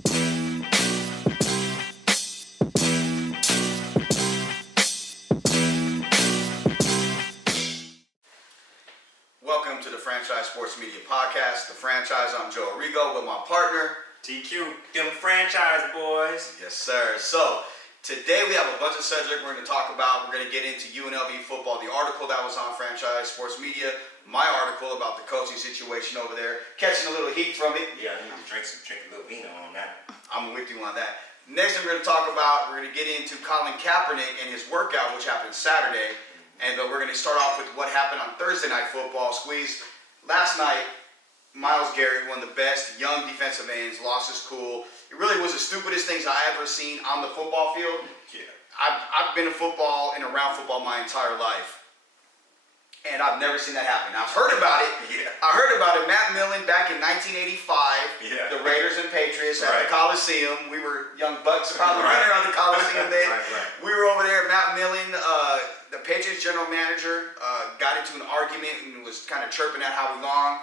Welcome to the Franchise Sports Media Podcast. The Franchise, I'm Joe Arrigo with my partner, TQ, them franchise boys. Yes, sir. So, today we have a bunch of subjects we're going to talk about. We're going to get into UNLV football, the article that was on Franchise Sports Media, my article about the coaching situation over there, catching a little heat from it. Yeah, I need to drink a little vino on that. I'm with you on that. Next thing we're going to talk about, we're going to get into Colin Kaepernick and his workout, which happened Saturday. And we're going to start off with what happened on Thursday Night Football. Squeeze, last night, Myles Garrett, one of the best young defensive ends, lost his cool. It really was the stupidest things I ever seen on the football field. Yeah. I've been in football and around football my entire life. And I've never seen that happen. I've heard about it. Yeah. I heard about it. Matt Millen back in 1985. Yeah. The Raiders and Patriots at Right. the Coliseum. We were young bucks, probably running around the Coliseum then. Right. We were over there. Matt Millen, the Patriots general manager, got into an argument and was kind of chirping at Howie Long.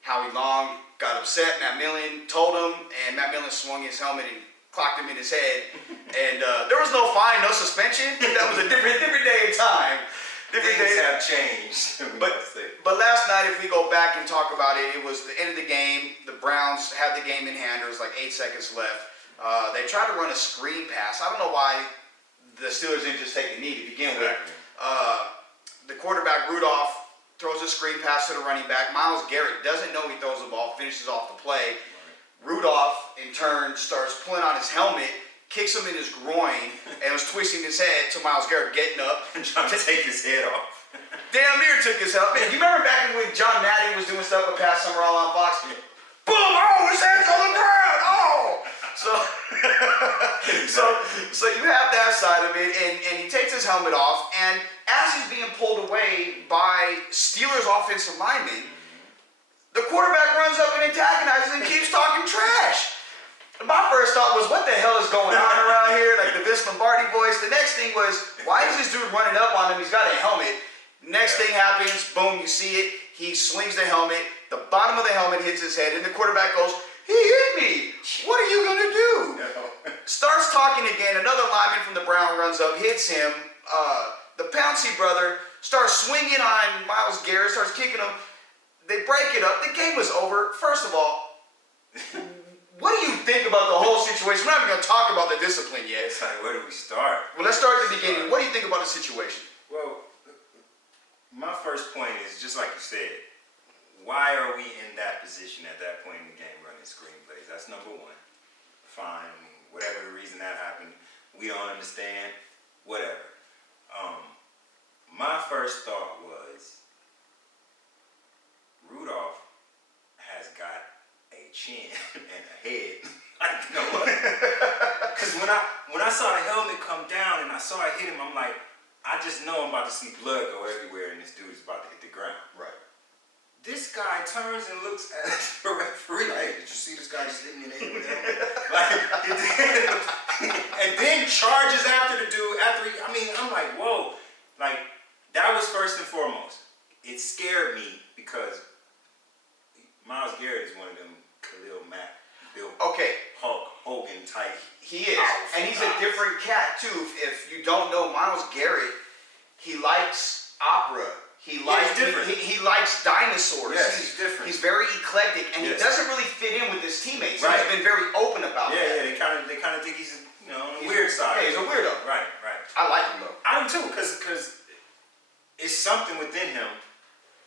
Howie Long got upset. Matt Millen told him, and Matt Millen swung his helmet and clocked him in his head. And there was no fine, no suspension. That was a different day and time. Things have changed. But last night, if we go back and talk about it, it was the end of the game. The Browns had the game in hand. There was like 8 seconds left. They tried to run a screen pass. I don't know why the Steelers didn't just take a knee to begin with. The quarterback, Rudolph, throws a screen pass to the running back. Myles Garrett doesn't know he throws the ball, finishes off the play. Rudolph, in turn, starts pulling on his helmet, kicks him in his groin, and was twisting his head to Myles Garrett getting up. Trying to take his head off. Damn near took his helmet. You remember back when John Madden was doing stuff with Pat Summerall on Fox? Yeah. Boom! Oh, his head's on the ground! Oh! So you have that side of it, and he takes his helmet off, and as he's being pulled away by Steelers offensive linemen, the quarterback runs up and antagonizes and keeps talking trash. My first thought was, what the hell is going on around here? Like the Vince Lombardi voice. The next thing was, why is this dude running up on him? He's got a helmet. Next thing happens, boom, you see it. He swings the helmet. The bottom of the helmet hits his head, and the quarterback goes, he hit me. What are you going to do? Starts talking again. Another lineman from the Brown runs up, hits him. The Pouncey brother starts swinging on Myles Garrett, starts kicking him. They break it up. The game was over. First of all, what do you think about the whole situation? We're not even going to talk about the discipline yet. It's like, where do we start? Well, let's start at the beginning. What do you think about the situation? Well, my first point is, just like you said, why are we in that position at that point in the game running screenplays? That's number one. Fine. I mean, whatever the reason that happened, we don't understand. Whatever. My first thought was, Rudolph has got a chin and a head. You know what? Because when I saw the helmet come down and I saw it hit him, I'm like, I just know I'm about to see blood go everywhere and this dude is about to hit the ground. Right. This guy turns and looks at the referee like, did you see this guy just hitting me in the head with him? And then charges after the dude, I'm like, whoa. Like, that was first and foremost. It scared me because Myles Garrett is one of them Khalil Mack, Bill Hulk Hogan type. He is. And he's a different cat, too. If you don't know Myles Garrett, he likes opera. He likes dinosaurs. Yes, he's different. He's very eclectic, and he doesn't really fit in with his teammates. Right. He's been very open about that. Yeah, they kind of think he's on the weird side. Yeah, he's a weirdo. Right. I like him though. I do too, because it's something within him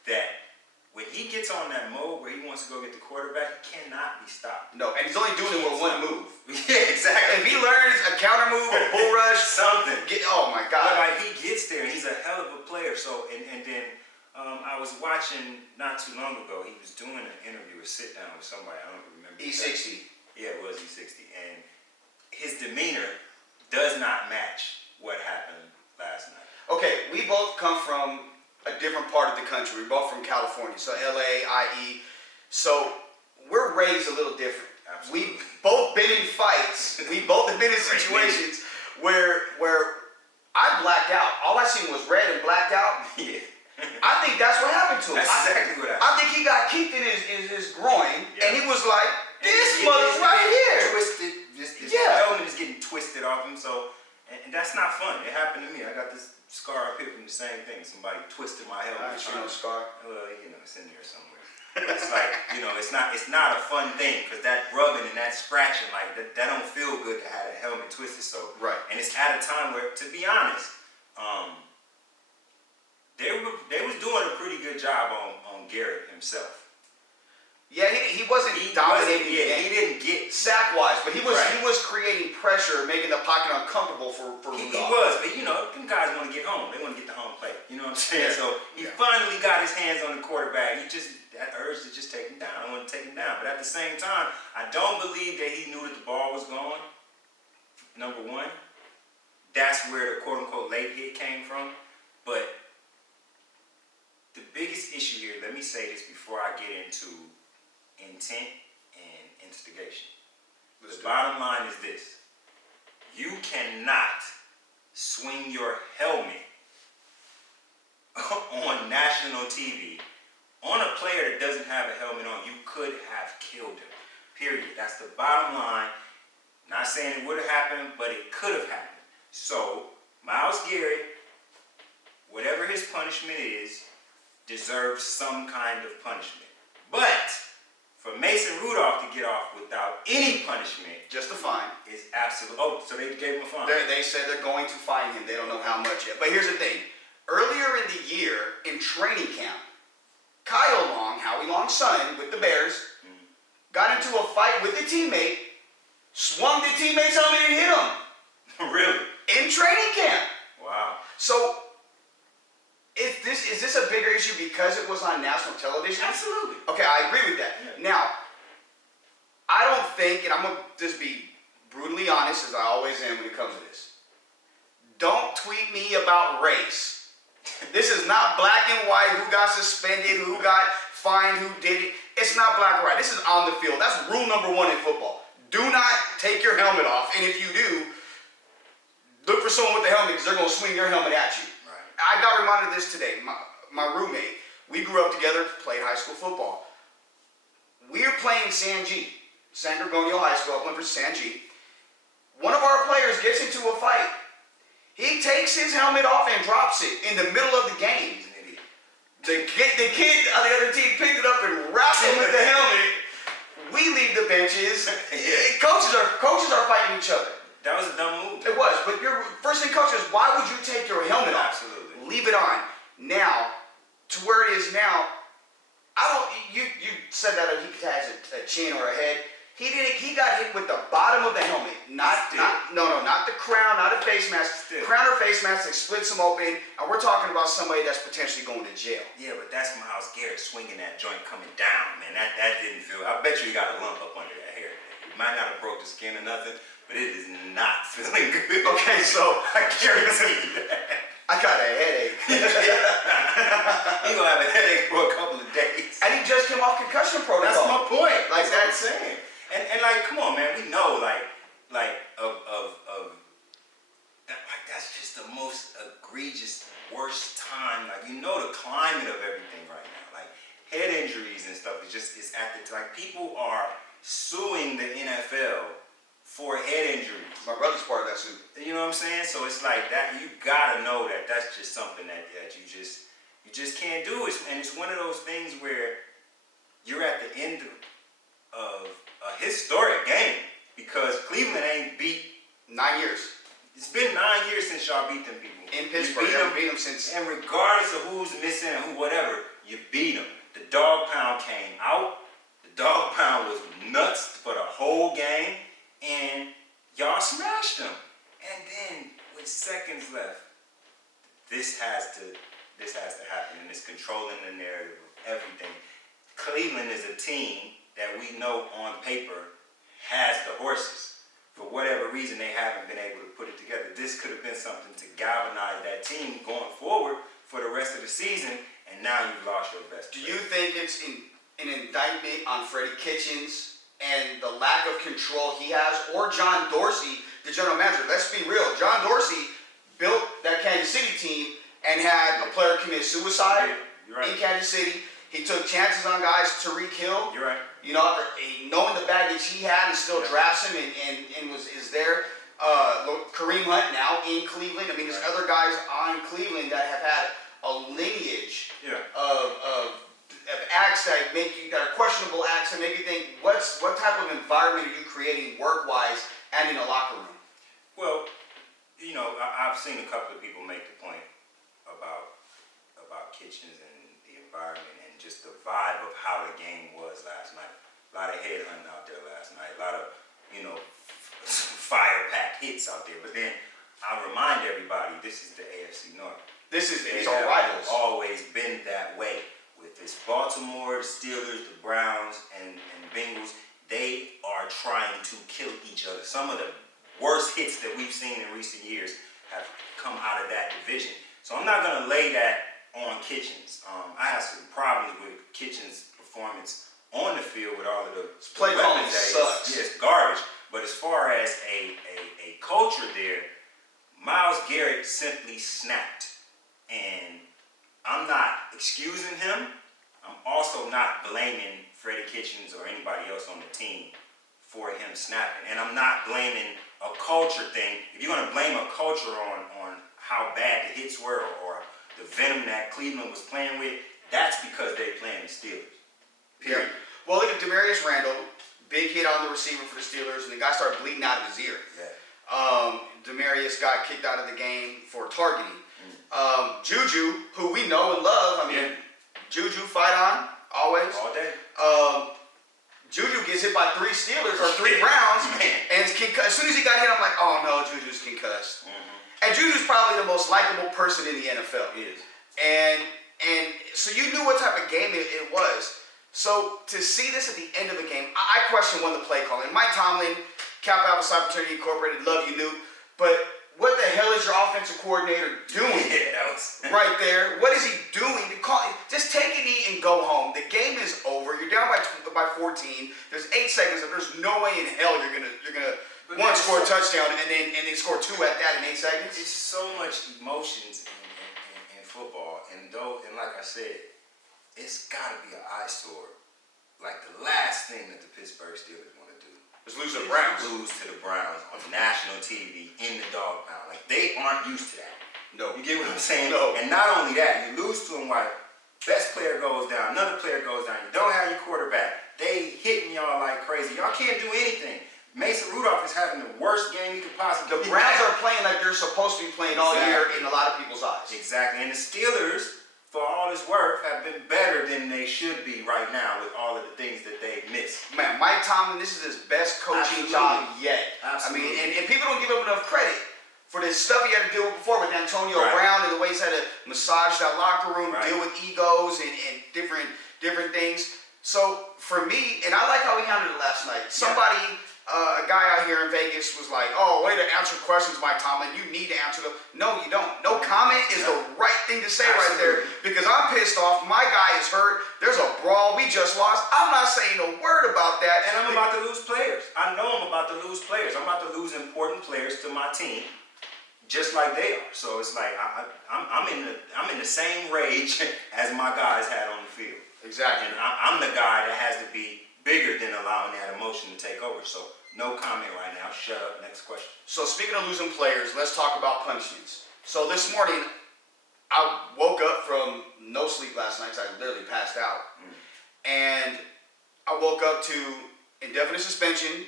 that when he gets on that mode where he wants to go get the quarterback, he cannot be stopped. No, and he's only doing it with one move. Yeah, exactly. If he learns a counter move, a bull rush, something. Oh my God. But like he gets there, and he's a hell of a player. So and then I was watching not too long ago. He was doing an interview, a sit down with somebody. I don't remember. E60. Yeah, it was E60, and his demeanor does not match what happened last night. Okay, we both come from a different part of the country. We're both from California, so LA, IE. So we're raised a little different. Absolutely. We've both been in fights. We both have been in situations where I blacked out. All I seen was red and blacked out. Yeah. I think that's what happened to him. That's exactly what happened. I think he got kicked in his groin, yeah. and he was like, this mother's right here. Twisted So, and that's not fun. It happened to me. I got this scar up here from the same thing. Somebody twisted my helmet. I no scar. Well, it's in there somewhere. It's like, it's not a fun thing, because that rubbing and that scratching, like that don't feel good to have a helmet twisted. So, right. And it's at a time where, to be honest, they was doing a pretty good job on Garrett himself. Yeah, he wasn't dominating. He didn't get sack-wise, but he was creating pressure, making the pocket uncomfortable for Rudolph. He was, but them guys want to get home. They want to get the home plate. You know what I'm saying? Yeah. So he finally got his hands on the quarterback. That urge to just take him down. I want to take him down. But at the same time, I don't believe that he knew that the ball was gone. Number one, that's where the quote-unquote late hit came from. But the biggest issue here, let me say this before I get into intent and instigation. The bottom line is this: you cannot swing your helmet on national TV on a player that doesn't have a helmet on. You could have killed him. Period. That's the bottom line. Not saying it would have happened, but it could have happened. So, Myles Garrett, whatever his punishment is, deserves some kind of punishment. But for Mason Rudolph to get off without any punishment, just a fine, is absolute. Oh, so they gave him a fine. They said they're going to fine him. They don't know how much yet. But here's the thing: earlier in the year, in training camp, Kyle Long, Howie Long's son, with the Bears, got into a fight with the teammate, swung the teammate's helmet and hit him. Really? In training camp. Wow. So, is this a bigger issue because it was on national television? Absolutely. Okay, I agree with that. Yeah. Now, I don't think, and I'm going to just be brutally honest, as I always am when it comes to this. Don't tweet me about race. This is not black and white, who got suspended, who got fined, who did it. It's not black and white. This is on the field. That's rule number 1 in football. Do not take your helmet off, and if you do, look for someone with the helmet because they're going to swing their helmet at you. Right. I got reminded of this today. My roommate, we grew up together, played high school football. We were playing San Gregorio High School, up for San G. One of our players gets into a fight. He takes his helmet off and drops it in the middle of the game. The kid on the other team picked it up and wrapped him with the helmet. We leave the benches. Yeah. Coaches are fighting each other. That was a dumb move. It was, but your first thing, coach, is why would you take your helmet off? Absolutely. Leave it on. Now, to where it is now, you said that he has a chin or a head. He didn't. He got hit with the bottom of the helmet, not the crown, not a face mask. Still. Crown or face mask, they splits him open, and we're talking about somebody that's potentially going to jail. Yeah, but that's Myles Garrett swinging that joint coming down, man. That didn't feel. I bet you got a lump up under that hair. You might not have broke the skin or nothing, but it is not feeling good. Okay, so I guarantee that. I got a headache. He gonna have a headache for a couple of days. And he just came off concussion protocol. That's my point. Like that's what I'm saying. And like, come on, man. We know, like that's just the most egregious, worst time. Like, the climate of everything right now. Like, head injuries and stuff is at the like people are suing the NFL for head injuries. My brother's part of that suit. You know what I'm saying? So it's like that. You gotta know that that's just something that you just can't do. And it's one of those things where you're at the end of a historic game because Cleveland ain't beat 9 years. It's been 9 years since y'all beat them people. In Pittsburgh, you beat them since. And regardless of who's missing and who whatever, you beat them. The dog pound came out. The dog pound was nuts for the whole game, and y'all smashed them. And then with seconds left, this has to happen, and it's controlling the narrative of everything. Cleveland is a team that we know on paper has the horses. For whatever reason, they haven't been able to put it together. This could have been something to galvanize that team going forward for the rest of the season, and now you've lost your best player. Do you think it's an indictment on Freddie Kitchens and the lack of control he has, or John Dorsey, the general manager? Let's be real. John Dorsey built that Kansas City team and had a player commit suicide in Kansas City. He took chances on guys, Tyreek Hill. You're right. Knowing the baggage he had, and still drafts him and is there. Kareem Hunt now in Cleveland. I mean, there's other guys on Cleveland that have had a lineage of acts that are questionable acts that make you think, what type of environment are you creating work-wise and in a locker room? Well, I've seen a couple of people make the point about kitchens and the environment and just the vibe of how the game was last night. A lot of headhunting out there last night. A lot of, fire-packed hits out there. But then I remind everybody, this is the AFC North. These are rivals. Always been that way. With this Baltimore, the Steelers, the Browns, and Bengals, they are trying to kill each other. Some of the worst hits that we've seen in recent years have come out of that division. So I'm not going to lay that on Kitchens. I have some problems with Kitchens' performance on the field with all of the play calling weapons sucks. Yes, garbage. But as far as a culture there, Myles Garrett simply snapped. And I'm not excusing him. I'm also not blaming Freddie Kitchens or anybody else on the team for him snapping. And I'm not blaming a culture thing. If you're going to blame a culture on how bad the hits were or the venom that Cleveland was playing with, that's because they're playing the Steelers. Period. Yeah. Well, look at Demarius Randall, big hit on the receiver for the Steelers, and the guy started bleeding out of his ear. Yeah. Demarius got kicked out of the game for targeting. Juju, who we know and love, Juju fight on, always. All day. Juju gets hit by 3 Steelers or 3 Browns, and as soon as he got hit, I'm like, oh no, Juju's concussed. And Juju's probably the most likable person in the NFL. He is. And so you knew what type of game it was. So to see this at the end of the game, I question the play calling. Mike Tomlin, Cap Alpha Opportunity Incorporated, love you, Nuke, but what the hell is your offensive coordinator doing? Yeah, that was right there. What is he doing? Just take a knee and go home. The game is over. You're down by 14. There's 8 seconds. There's no way in hell you're gonna score a touchdown and then score 2 at that in 8 seconds. It's so much emotions in football, and like I said, it's got to be an eyesore. Like the last thing that the Pittsburgh Steelers want to do is lose to the Browns. Lose to the Browns on national TV in the dog pound. Like they aren't used to that. No. You get what I'm saying? No. And not only that, you lose to them while best player goes down, another player goes down. You don't have your quarterback. They hitting y'all like crazy. Y'all can't do anything. Mason Rudolph is having the worst game he could possibly. The Browns are playing like they're supposed to be playing all year in a lot of people's eyes. Exactly. And the Steelers, for all his work, have been better than they should be right now with all of the things that they missed. Man, Mike Tomlin, this is his best coaching job yet. Absolutely. I mean, and people don't give him enough credit for the stuff he had to deal with before with Antonio Brown and the way he's had to massage that locker room, deal with egos and different things. So for me, and I like how he handled it last night. Somebody, a guy out here in Vegas was like, oh, way to answer questions, Mike Tomlin. You need to answer them. No, you don't. No comment is the right thing to say right there because I'm pissed off. My guy is hurt. There's a brawl. We just lost. I'm not saying a word about that. And I'm about to lose players. I know I'm about to lose players. I'm about to lose important players to my team, just like they are. So it's like I'm in the same rage as my guys had on the field. Exactly. And I'm the guy that has to be bigger than allowing that emotion to take over. So no comment right now. Shut up. Next question. So speaking of losing players, let's talk about punishments. So this morning, I woke up from no sleep last night because I literally passed out. And I woke up to indefinite suspension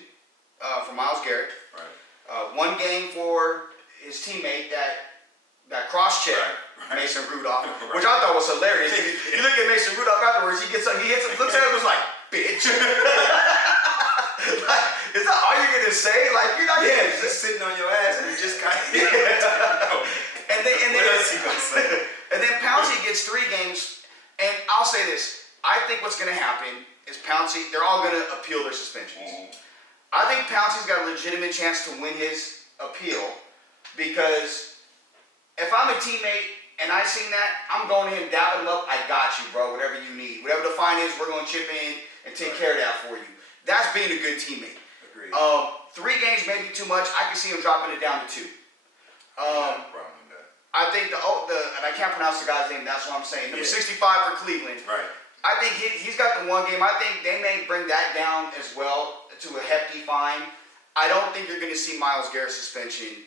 for Myles Garrett. Right. 1 game for his teammate that cross-checked Mason Rudolph, which I thought was hilarious. You look at Mason Rudolph afterwards, he hits him, looks at him, and was like, bitch. Like, is that all you're gonna say? Like, you're not gonna just sitting on your ass and you just kind of and then what else you gonna say? And then Pouncey gets 3 games, and I'll say this. I think what's gonna happen is Pouncey, they're all gonna appeal their suspensions. I think Pouncey's got a legitimate chance to win his appeal because if I'm a teammate and I seen that, I'm going to him, dapping him up. I got you, bro. Whatever you need. Whatever the fine is, we're going to chip in and take care of that for you. That's being a good teammate. Agreed. 3 games may be too much. I can see him dropping it down to 2. I think and I can't pronounce the guy's name. That's what I'm saying. Number 65 for Cleveland. Right. I think he's got the 1 game. I think they may bring that down as well to a hefty fine. I don't think you're going to see Myles Garrett's suspension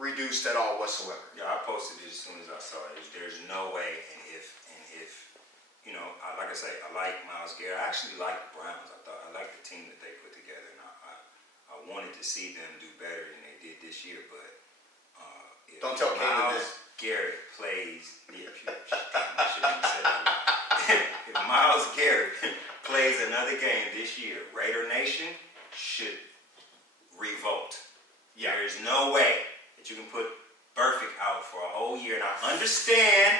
reduced at all whatsoever. Yeah, I posted it as soon as I saw it. There's no way, and if you know, like I say, I like Myles Garrett. I actually like the Browns. I like the team that they put together, and I wanted to see them do better than they did this year. But if don't tell Caleb Myles Garrett plays, yeah, I shouldn't have said that. If Myles Garrett plays another game this year, Raider Nation should revolt. Yeah. There is no way that you can put Burfict out for a whole year. And I understand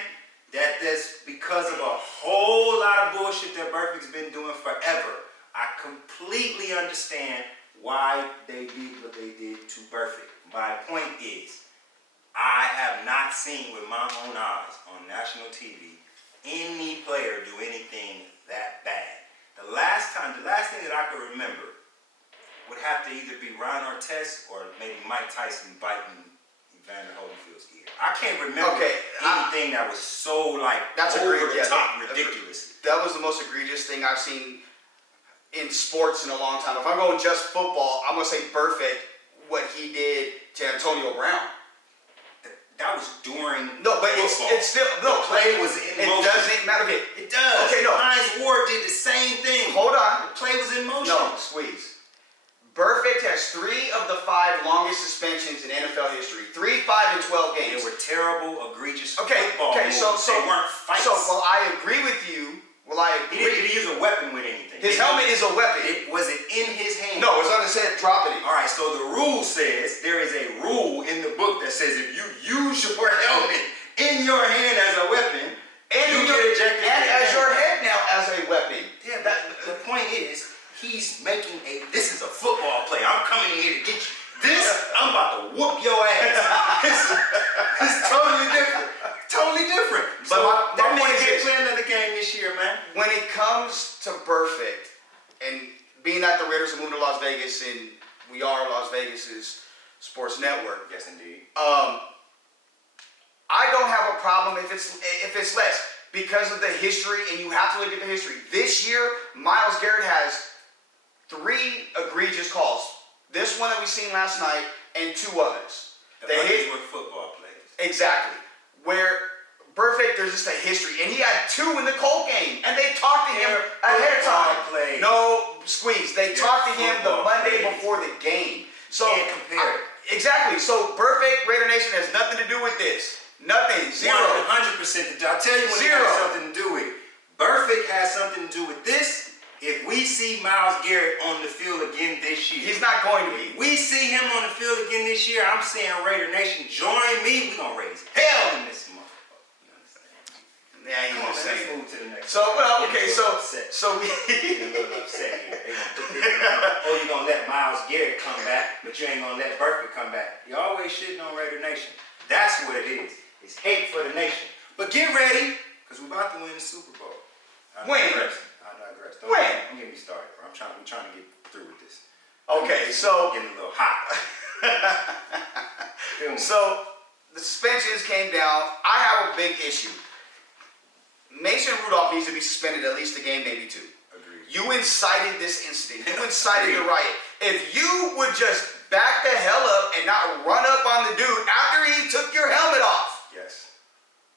that that's because of a whole lot of bullshit that Burfict's been doing forever. I completely understand why they did what they did to Burfict. My point is, I have not seen with my own eyes on national TV any player do anything that bad. The last thing that I can remember would have to either be Ron Artest or maybe Mike Tyson biting Evander Holyfield's ear. I can't remember anything that was so that's over the top ridiculous. That was the most egregious thing I've seen in sports in a long time. If I'm going just football, I'm going to say Burfict, what he did to Antonio Brown. That was during No, but football. it's still no the play was in motion. It doesn't matter. Okay, it does. Okay, no. Hines Ward did the same thing. Hold on. The play was in motion. No, squeeze. Burfict has 3 of the 5 longest suspensions in NFL history. 3, 5, and 12 games. They were terrible, egregious Okay, football moves. so they weren't fights. So, well, I agree with you. Well, I He agree. didn't use a weapon with anything. His helmet is a weapon. Was it in his hand? No, it's on his head, dropping it. All right, so the rule says, there is a rule in the book that says if you use your helmet in your hand as a weapon, And you get ejected. And as your head now as a weapon. Yeah, the point is, he's making this is a football play. I'm coming in here to get you. This, I'm about to whoop your ass. It's totally different. Totally different. But So my that point man is can't play another game this year, man. When it comes to Burfict, and being that the Raiders are moving to Las Vegas, and we are Las Vegas's sports network, Yes, indeed. I don't have a problem if it's less because of the history, and you have to look at the history. This year, Myles Garrett has 3 egregious calls. This one that we seen last night, and 2 others. The others were football players. Exactly. Where Burfict, there's just a history, and he had 2 in the Colt game, and they talked to him ahead of time. Plays. No, squeeze. They talked to him the Monday plays. before the game. So Can't compare it. Exactly. So Burfict, Raider Nation has nothing to do with this. Nothing. 0. 100% to do. I'll tell you when it 0. has something to do with it. Burfict has something to do with this. If we see Myles Garrett on the field again this year, He's not going to be. we see him on the field again this year, I'm saying Raider Nation, join me. We're going to raise hell in this motherfucker. You understand? Yeah, Come on, he's man, let's saying. move to the next So, one. well, Getting okay, a little upset. so we. Getting a little upset here. They gonna put this, oh, you're going to let Myles Garrett come back, but you ain't going to let Burfict come back. You're always shitting on Raider Nation. That's what it is. It's hate for the nation. But get ready, because we're about to win the Super Bowl. I When? digress. Don't get me started, bro. We're trying to get through with this. Okay, so. Getting a little hot. Feel me? So the suspensions came down. I have a big issue. Mason Rudolph needs to be suspended at least a game, maybe 2. Agreed. You incited this incident. You incited the riot. If you would just back the hell up and not run up on the dude after he took your helmet off, Yes.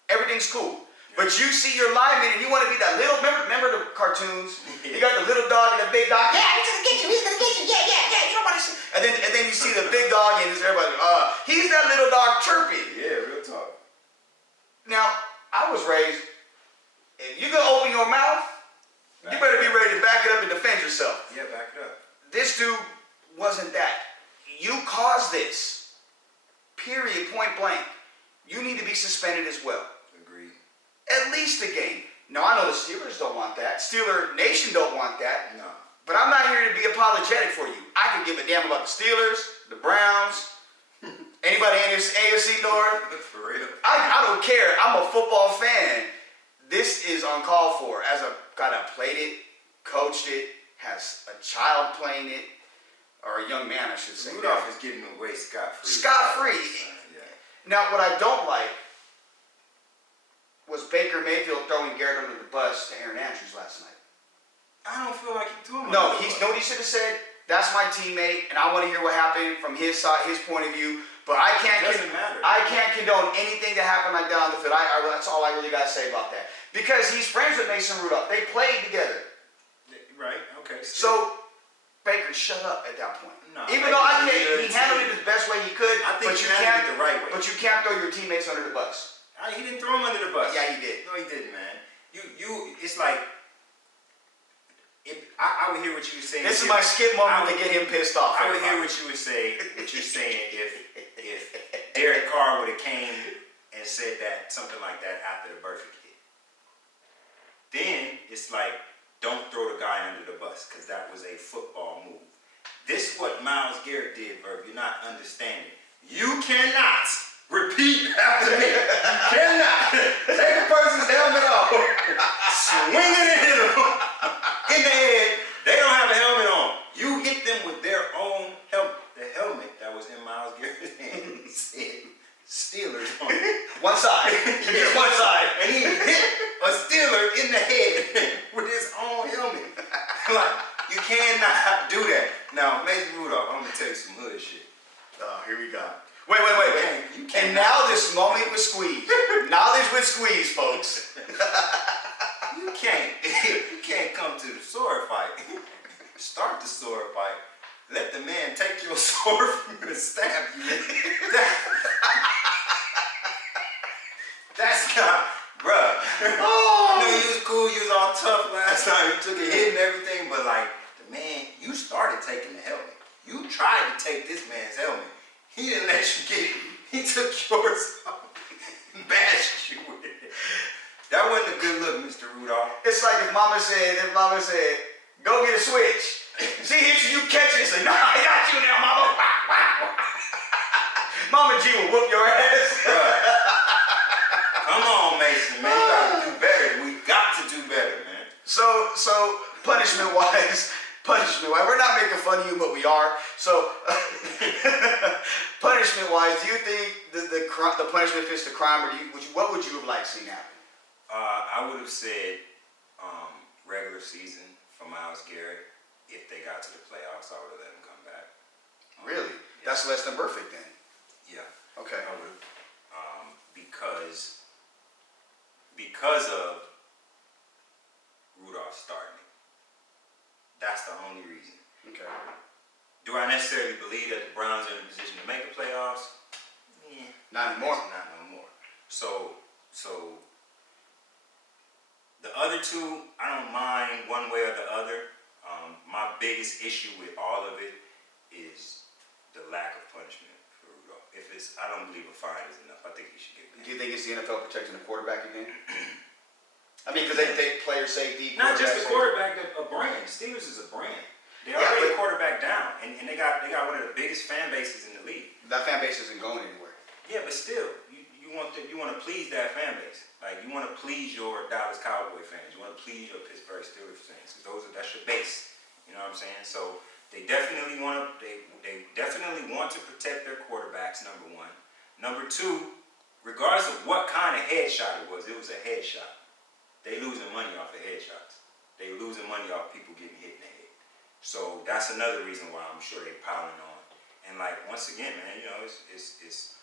everything's cool. But you see your lineman and you want to be that little, remember the cartoons? You got the little dog and the big dog. Yeah, he's gonna get you. He's gonna get you. Yeah. You don't want to see. And then you see the big dog and it's everybody. He's that little dog chirping. Yeah, real talk. Now I was raised. If you gonna open your mouth, you better be ready to back it up and defend yourself. Yeah, back it up. This dude wasn't that. You caused this. Period. Point blank. You need to be suspended as well. Agreed. At least a game. Now, I know the Steelers don't want that. Steeler Nation don't want that. No. But I'm not here to be apologetic for you. I can give a damn about the Steelers, the Browns, anybody in this AFC North. For real. I don't care. I'm a football fan. This is uncalled for. As a guy that played it, coached it, has a child playing it, or a young man, I should say. Rudolph is getting away scot-free. Scot-free. Yeah. Now, what I don't like was Baker Mayfield throwing Garrett under the bus to Aaron Andrews last night. I don't feel like he threw him. No, what he should have said, That's my teammate, and I want to hear what happened from his side, his point of view. But I can't. It doesn't matter. I can't condone anything that happened like that on the field. That's all I really got to say about that. Because he's friends with Mason Rudolph. They played together. Right. Okay. So Baker, shut up at that point. No, Even though he handled it the best way he could. I think he handled it the right way. But you can't throw your teammates under the bus. He didn't throw him under the bus. Yeah, he did. No, he didn't, man. It's like. I would hear what you were saying. This is my skip moment to get him pissed off. I would hear what you would say. What you're saying if Derek Carr would have came and said that something like that after the perfect hit, then it's like don't throw the guy under the bus because that was a football move. This is what Myles Garrett did, Verb. You're not understanding. You cannot repeat after me. You cannot take a person's helmet off, swing it and hit them in the head. They don't have a helmet on. You hit them with their own helmet. The helmet that was in Myles Garrett's hand said Steelers on it. One side. You get one side. And he hit a Steeler in the head with his own helmet. Like, you cannot do that. Now, Mason Rudolph, I'm going to tell you some hood shit. Here we go. Wait. You can't. And now this moment with Squeeze. Knowledge with Squeeze, folks. You can't come to the sword fight. Start the sword fight. Let the man take your sword from you and stab you. That's not, bruh. I know you was cool, you was all tough last time. You took a hit and everything, but like, the man, you started taking the helmet. You tried to take this man's helmet. He didn't let you get it. He took yours off and bashed you with it. That wasn't a good look, Mr. Rudolph. It's like if Mama said, go get a switch. She hits you, you catch it, and say, no, I got you now, Mama. Mama G will whoop your ass. Come on, Mason, man. You gotta do better. We got to do better, man. So punishment-wise, we're not making fun of you, but we are. So, punishment-wise, do you think the punishment fits the crime, or what would you have liked seen happen? I would have said regular season for Myles Garrett. If they got to the playoffs, I would have let him come back. Really? Yeah. That's less than perfect then. Yeah. Okay. I would have. Because of Rudolph starting. That's the only reason. Okay. Do I necessarily believe that the Browns are in a position to make the playoffs? Yeah. Not anymore. Not no more. So the other two, I don't mind one way or the other. My biggest issue with all of it is the lack of punishment for Rudolph. I don't believe a fine is enough. I think he should get. Do you think it's the NFL protecting the quarterback again? I mean, because they take player safety. Not just the quarterback, a brand. Steelers is a brand. They already a quarterback down, and they got one of the biggest fan bases in the league. That fan base isn't going anywhere. Yeah, but still, you want to please that fan base. Like, you want to please your Dallas Cowboy fans. You want to please your Pittsburgh Steelers fans. Because that's your base. You know what I'm saying? So they definitely want to protect their quarterbacks. Number one. Number two, regardless of what kind of headshot it was a headshot. They losing money off the headshots. They losing money off people getting hit in the head. So that's another reason why I'm sure they're piling on. And like, once again, man, you know, it's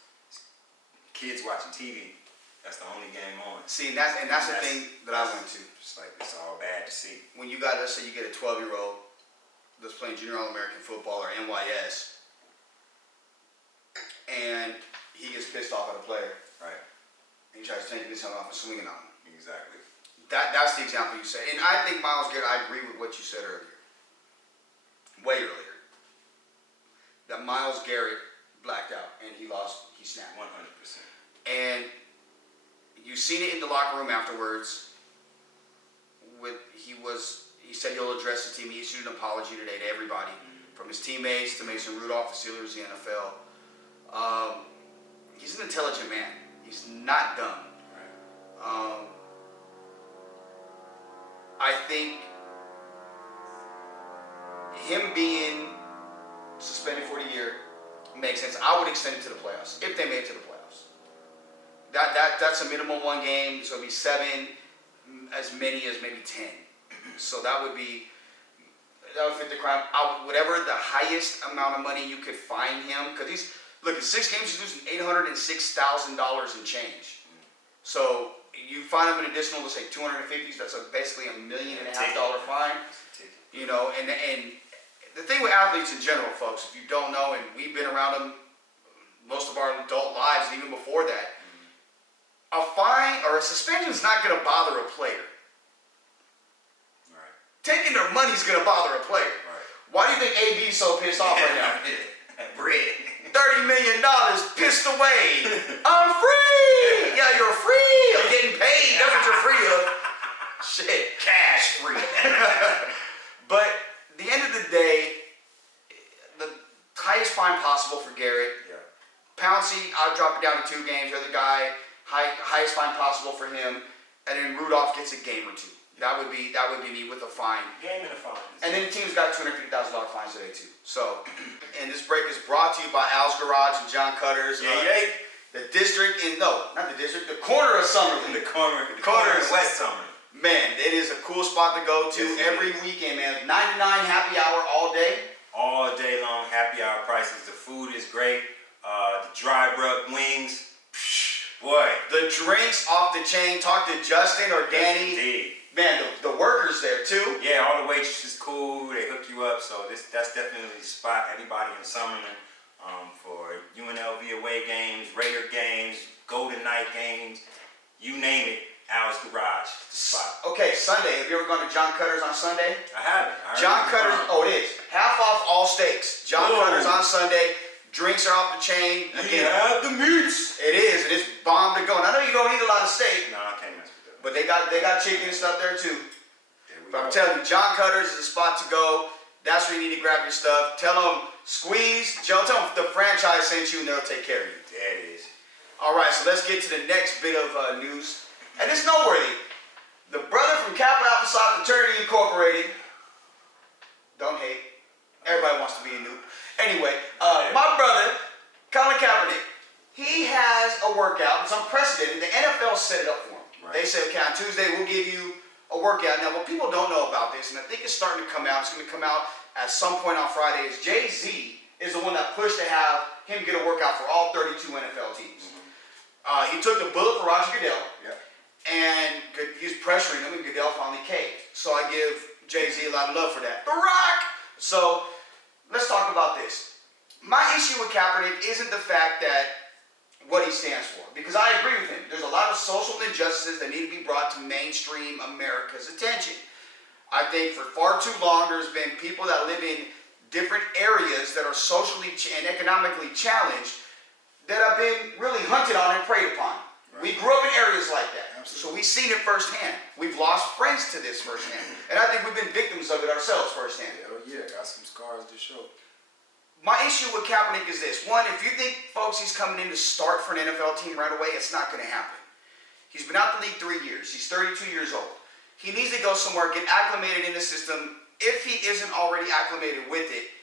kids watching TV. That's the only game on. See, and that's the thing that I went to. It's like, it's all bad to see. When let's say you get a 12-year-old that's playing junior All-American football or NYS, and he gets pissed off at a player. Right. And he tries taking his helmet off and swinging on him. Exactly. That's the example you said. And I think Myles Garrett, I agree with what you said earlier. Way earlier. That Myles Garrett blacked out and he snapped. 100%. And you've seen it in the locker room afterwards. He said he'll address the team. He issued an apology today to everybody, from his teammates to Mason Rudolph, the Steelers, the NFL. He's an intelligent man. He's not dumb. Right. I think him being suspended for the year makes sense. I would extend it to the playoffs if they made it to the playoffs. That's a minimum 1 game, so it'll be 7, as many as maybe 10. So that would be would fit the crime. Whatever the highest amount of money you could find him, because in 6 games he's losing $806,000 in change. So you find him an additional, let's say $250. That's basically $1.5 million fine. You know, and the thing with athletes in general, folks, if you don't know, and we've been around them most of our adult lives, and even before that, a fine or a suspension is not going to bother a player. Right. Taking their money is going to bother a player. Right. Why do you think AB's so pissed off right now? Bread. $30 million pissed away. I'm free. Yeah, you're free of getting paid. That's what you're free of. Shit, cash free. But at the end of the day, the highest fine possible for Garrett. Yeah. Pouncey, I'll drop it down to 2 games. The other guy, highest fine possible for him. And then Rudolph gets a game or 2. That would be me with a fine. Game and a fine. And then the team's got $250,000 fines today too. So, and this break is brought to you by Al's Garage and John Cutter's. The district not the district, the corner of Summerlin. The corner of West Summerlin. Man, it is a cool spot to go to every weekend, man. 9 to 9 happy hour all day. All day long happy hour prices. The food is great. The dry rub wings. Boy. The drinks off the chain. Talk to Justin or Danny. Yes, indeed. Man, the workers there too. Yeah, all the waitresses cool. They hook you up. So that's definitely the spot. Everybody in Summerlin for UNLV away games, Raider games, Golden Knight games, you name it. Al's Garage spot. Okay, Sunday. Have you ever gone to John Cutter's on Sunday? I haven't. John Cutter's. Oh, it is half off all steaks. John Cutter's on Sunday. Drinks are off the chain. You have the meats. It is, and it's bomb to go. And I know you don't eat a lot of steak. No, I can't mess with that. But they got chicken and stuff there too. But I'm go. telling you, John Cutter's is a spot to go. That's where you need to grab your stuff. Tell them Squeeze, Joe, tell them the franchise sent you and they'll take care of you. There it is. All right, so let's get to the next bit of news. And it's noteworthy. The brother from Kappa Alpha Psi Fraternity Incorporated, don't hate. Everybody wants to be a noob. Anyway, my brother, Colin Kaepernick, he has a workout. It's unprecedented. The NFL set it up for him. Right. They said, okay, on Tuesday we'll give you a workout. Now, what people don't know about this, and I think it's starting to come out, it's going to come out at some point on Friday, is Jay-Z is the one that pushed to have him get a workout for all 32 NFL teams. He took the bullet for Roger Goodell, and he was pressuring him, and Goodell finally caved. So I give Jay-Z a lot of love for that. The Rock! So, let's talk about this. My issue with Kaepernick isn't the fact that what he stands for, because I agree with him. There's a lot of social injustices that need to be brought to mainstream America's attention. I think for far too long there's been people that live in different areas that are socially and economically challenged that have been really hunted on and preyed upon. Right. We grew up in areas like that. Absolutely. So we've seen it firsthand. We've lost friends to this firsthand. And I think we've been victims of it ourselves firsthand. Hell yeah, got some scars to show. My issue with Kaepernick is this. One, if you think, folks, he's coming in to start for an NFL team right away, it's not going to happen. He's been out the league 3 years. He's 32 years old. He needs to go somewhere, get acclimated in the system, if he isn't already acclimated with it.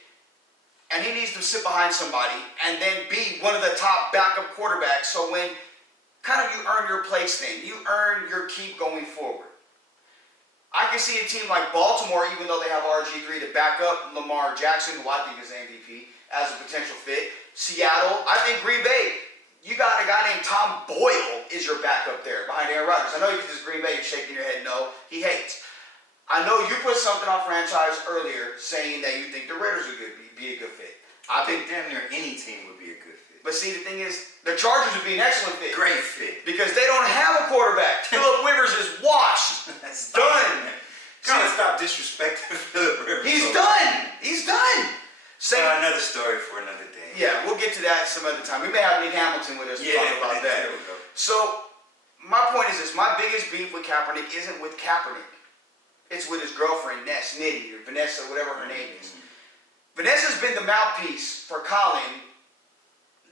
And he needs to sit behind somebody and then be one of the top backup quarterbacks. So when kind of you earn your place then, you earn your keep going forward. I can see a team like Baltimore, even though they have RG3 to back up Lamar Jackson, who I think is MVP, as a potential fit. Seattle, I think Green Bay, you got a guy named Tom Boyle is your backup there behind Aaron Rodgers. I know you can just Green Bay, you're shaking your head no, he hates. I know you put something on franchise earlier saying that you think the Raiders would be a good fit. I think damn near any team would be a good fit. But see, the thing is, the Chargers would be an excellent fit. Great fit. Because they don't have a quarterback. Phillip Rivers is washed. That's done. Gotta stop disrespecting Phillip Rivers. He's done. He's done. Another story for another day. Yeah, we'll get to that some other time. We may have Nick Hamilton with us to talk about that. There we go. So, my point is this. My biggest beef with Kaepernick isn't with Kaepernick. It's with his girlfriend, Nitty, or Vanessa, whatever her name is. Vanessa's been the mouthpiece for Colin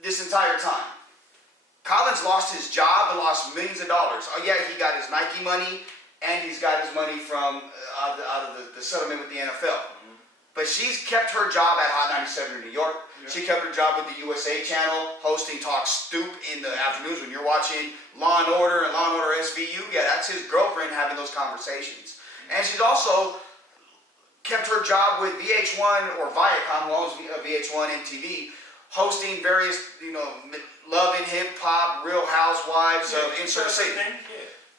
this entire time. Colin's lost his job and lost millions of dollars. Oh yeah, he got his Nike money, and he's got his money from out of the settlement with the NFL. But she's kept her job at Hot 97 in New York. Yeah. She kept her job with the USA channel, hosting Talk Stoop in the afternoons when you're watching Law & Order and Law & Order SVU. Yeah, that's his girlfriend having those conversations. And she's also kept her job with VH1 or Viacom, who owns VH1 and TV, hosting various, Love and Hip Hop, Real Housewives of Insert City.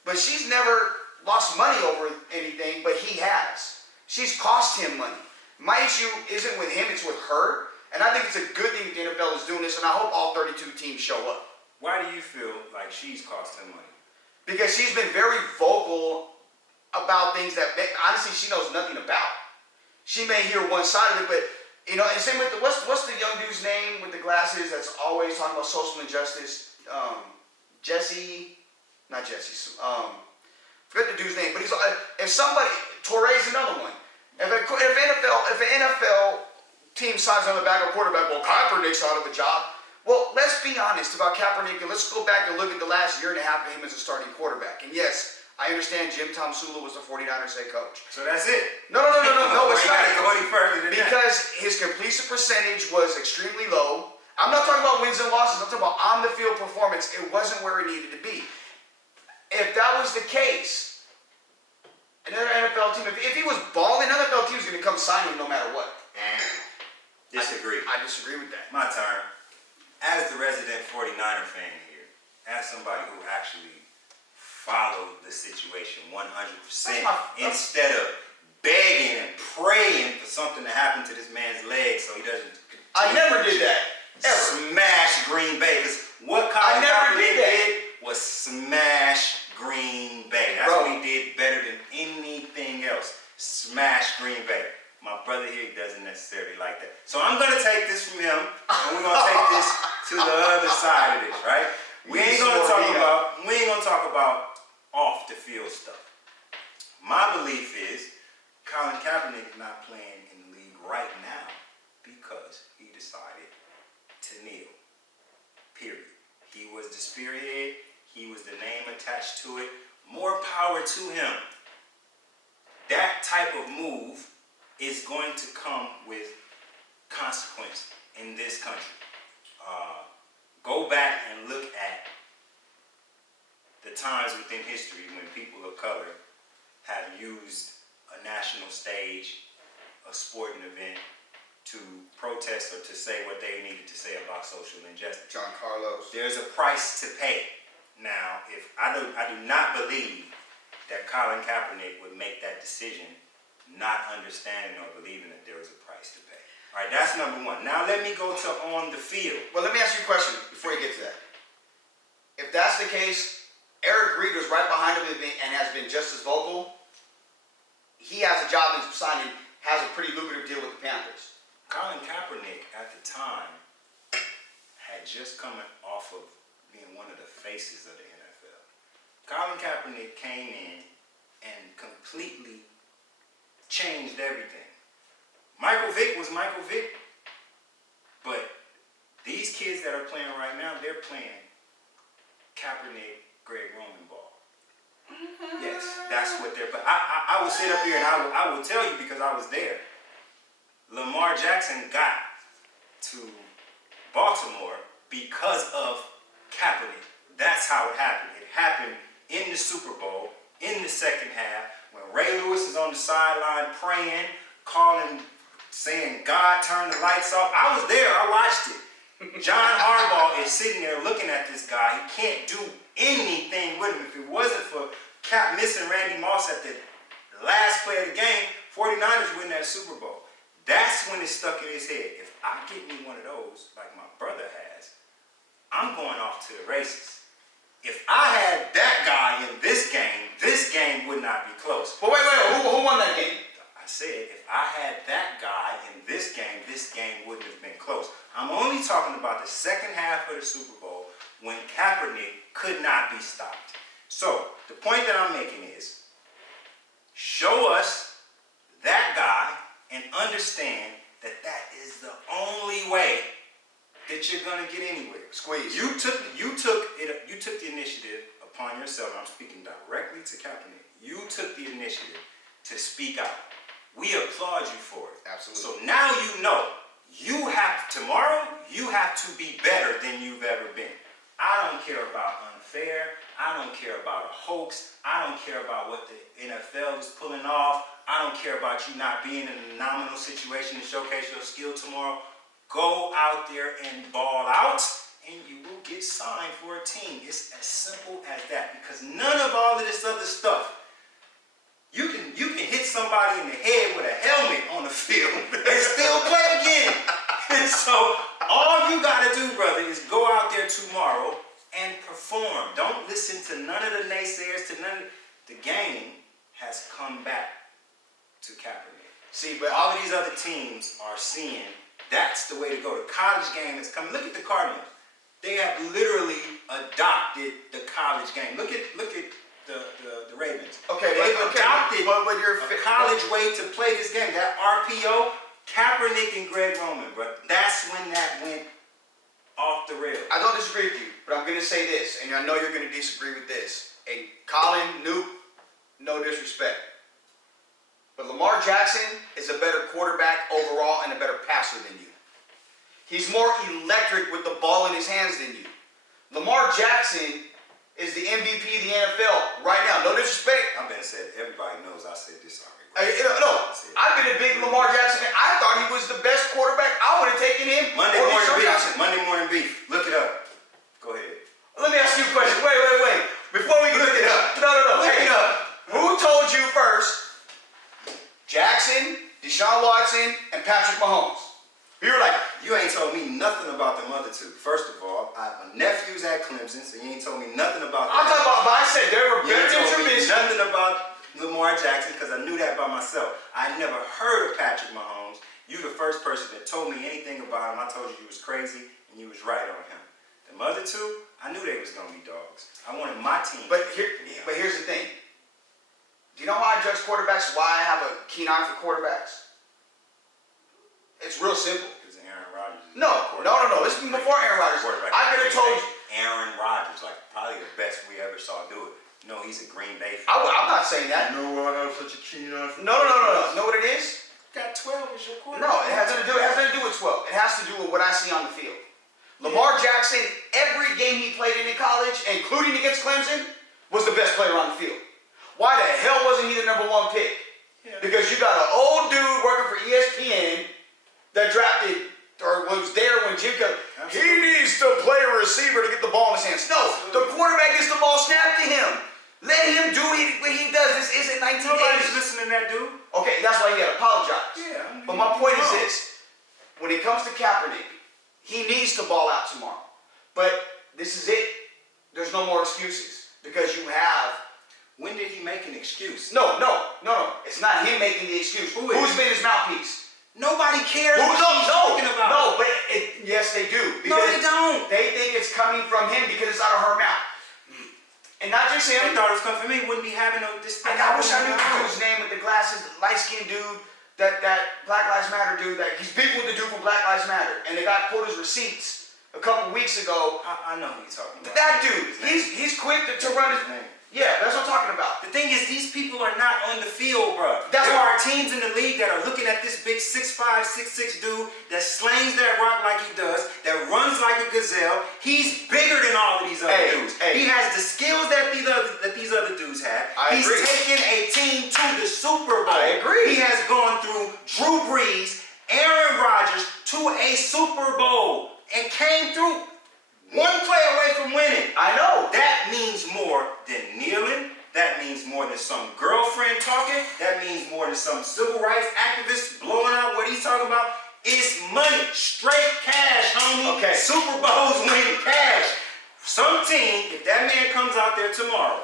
But she's never lost money over anything, but he has. She's cost him money. My issue isn't with him, it's with her. And I think it's a good thing that the NFL is doing this, and I hope all 32 teams show up. Why do you feel like she's cost him money? Because she's been very vocal about things that, honestly, she knows nothing about. She may hear one side of it, but, and same with what's the young dude's name with the glasses that's always talking about social injustice? Forget the dude's name, but he's if somebody, Torre's another one. If an NFL team signs on the back of a quarterback, well, Kaepernick's out of the job. Well, let's be honest about Kaepernick, and let's go back and look at the last year and a half of him as a starting quarterback. And yes, I understand Jim Tomsula was the 49ers head coach. So that's it? No, it's not. Go any further than that. Because his completion percentage was extremely low. I'm not talking about wins and losses. I'm talking about on-the-field performance. It wasn't where it needed to be. If that was the case, another NFL team, if he was balling, another NFL team was going to come sign him no matter what. Disagree. I disagree with that. My turn. As the resident 49er fan here, as somebody who actually followed the situation 100%, instead of begging and praying for something to happen to this man's leg so he doesn't. I never did that. Ever. Smash Green Bay. Because what Colin Kaepernick did was smash Green Bay. That's what he did better than anything else. Smash Green Bay. My brother here doesn't necessarily like that. So I'm going to take this from him, and we're going to take this to the other side of this, right? We ain't going to talk about off the field stuff. My belief is Colin Kaepernick is not playing in the league right now because he decided to kneel. Period. He was the spearhead. He was the name attached to it. More power to him. That type of move is going to come with consequence in this country. Go back and look at the times within history when people of color have used a national stage, a sporting event, to protest or to say what they needed to say about social injustice. John Carlos. There's a price to pay. Now, if I do not believe that Colin Kaepernick would make that decision not understanding or believing that there was a price to pay. All right, that's number one. Now let me go to on the field. Well, let me ask you a question before you get to that. If that's the case, Eric Reed was right behind him and has been just as vocal. He has a job in signing, has a pretty lucrative deal with the Panthers. Colin Kaepernick at the time had just come off of being one of the faces of the NFL. Colin Kaepernick came in and completely changed everything. Michael Vick was Michael Vick. But these kids that are playing right now, they're playing Kaepernick, Greg Roman ball. Yes, that's what they're playing. I will sit up here and I will tell you because I was there. Lamar Jackson got to Baltimore because of Kaepernick. That's how it happened. It happened in the Super Bowl, in the second half, when Ray Lewis is on the sideline praying, calling, saying, God, turn the lights off. I was there. I watched it. John Harbaugh is sitting there looking at this guy. He can't do anything with him. If it wasn't for Cap missing Randy Moss at the last play of the game, 49ers win that Super Bowl. That's when it stuck in his head. If I get me one of those, like my brother has, I'm going off to the races. If I had that guy in this game would not be close. But wait, who won that game? I said, if I had that guy in this game wouldn't have been close. I'm only talking about the second half of the Super Bowl when Kaepernick could not be stopped. So, the point that I'm making is, show us that guy and understand that that is the only way that you're gonna get anywhere. Squeeze. You took the initiative upon yourself. I'm speaking directly to Kaepernick. You took the initiative to speak out. We applaud you for it. Absolutely. So now you know tomorrow you have to be better than you've ever been. I don't care about unfair. I don't care about a hoax. I don't care about what the NFL is pulling off. I don't care about you not being in a nominal situation to showcase your skill tomorrow. Go out there and ball out, and you will get signed for a team. It's as simple as that, because none of all of this other stuff. You can hit somebody in the head with a helmet on the field and still play again. And so all you gotta do, brother, is go out there tomorrow and perform. Don't listen to none of the naysayers, to none of the game has come back to Kaepernick. See, but all of these other teams are seeing that's the way to go. The college game is coming. Look at the Cardinals. They have literally adopted the college game. Look at the Ravens. Okay, they've adopted a college way to play this game. That RPO, Kaepernick and Greg Roman, bro. That's when that went off the rails. I don't disagree with you, but I'm going to say this, and I know you're going to disagree with this. And Colin, no disrespect, but Lamar Jackson is a better quarterback overall and a better passer than you. He's more electric with the ball in his hands than you. Lamar Jackson is the MVP of the NFL right now. No disrespect. I'm going to say everybody knows I said this already. No, I've been a big Lamar Jackson fan. I thought he was the best quarterback. I would have taken him. Monday morning beef. Look it up. Go ahead. Let me ask you a question. Wait. Before we can look it up. No. Look it up. Who told you first? Jackson, Deshaun Watson, and Patrick Mahomes. You were like, you ain't told me nothing about them other two. First of all, my nephew's at Clemson, so you ain't told me nothing about them. I'm talking about, but I said they were better than Trubisky. Nothing about Lamar Jackson, because I knew that by myself. I never heard of Patrick Mahomes. You the first person that told me anything about him. I told you was crazy, and you was right on him. Them other two, I knew they was gonna be dogs. I wanted my team. But here's the thing. Do you know how I judge quarterbacks? Why I have a keen eye for quarterbacks? It's real simple. Because Aaron Rodgers. No. This is before Aaron Rodgers. I could have told you. Aaron Rodgers, like probably the best we ever saw do it. No, he's a Green Bay fan. I'm not saying that. You know why I have such a keen eye for No. Know what it is? Got 12 as your quarterback. No, it has nothing to do with 12. It has to do with what I see on the field. Lamar Jackson, every game he played in college, including against Clemson, was the best player on the field. Why the hell wasn't he the number one pick? Yeah. Because you got an old dude working for ESPN that drafted or was there when Jim Kelly. He needs to play a receiver to get the ball in his hands. No, the quarterback gets the ball snapped to him. Let him do what he does. This isn't 1980s. Nobody's listening to that dude. Okay, that's why he had to apologize. Yeah. But my point is this. When it comes to Kaepernick, he needs to ball out tomorrow. But this is it. There's no more excuses. Because you have... When did he make an excuse? No. It's not him making the excuse. Who's been his mouthpiece? Nobody cares what he's talking about. No, but yes, they do. No, they don't. They think it's coming from him because it's out of her mouth. And not just him. They thought it was coming from me. Wouldn't be having this thing. I wish I knew the dude's name with the glasses, light-skinned dude, that Black Lives Matter dude. That he's beefing with the dude from Black Lives Matter, and the guy pulled his receipts a couple weeks ago. I know who you're talking about. That dude, he's quick to run his name. Yeah, that's what I'm talking about. The thing is, these people are not on the field, bro. There are teams in the league that are looking at this big 6'5", 6'6" dude that slings that rock like he does, that runs like a gazelle. He's bigger than all of these other dudes. He has the skills that these other dudes have. He's taken a team to the Super Bowl. I agree. He has gone through Drew Brees, Aaron Rodgers to a Super Bowl and came through one play away from winning. I know. That means more than kneeling. That means more than some girlfriend talking. That means more than some civil rights activist blowing out what he's talking about. It's money. Straight cash, homie. Okay. Super Bowls win cash. Some team, if that man comes out there tomorrow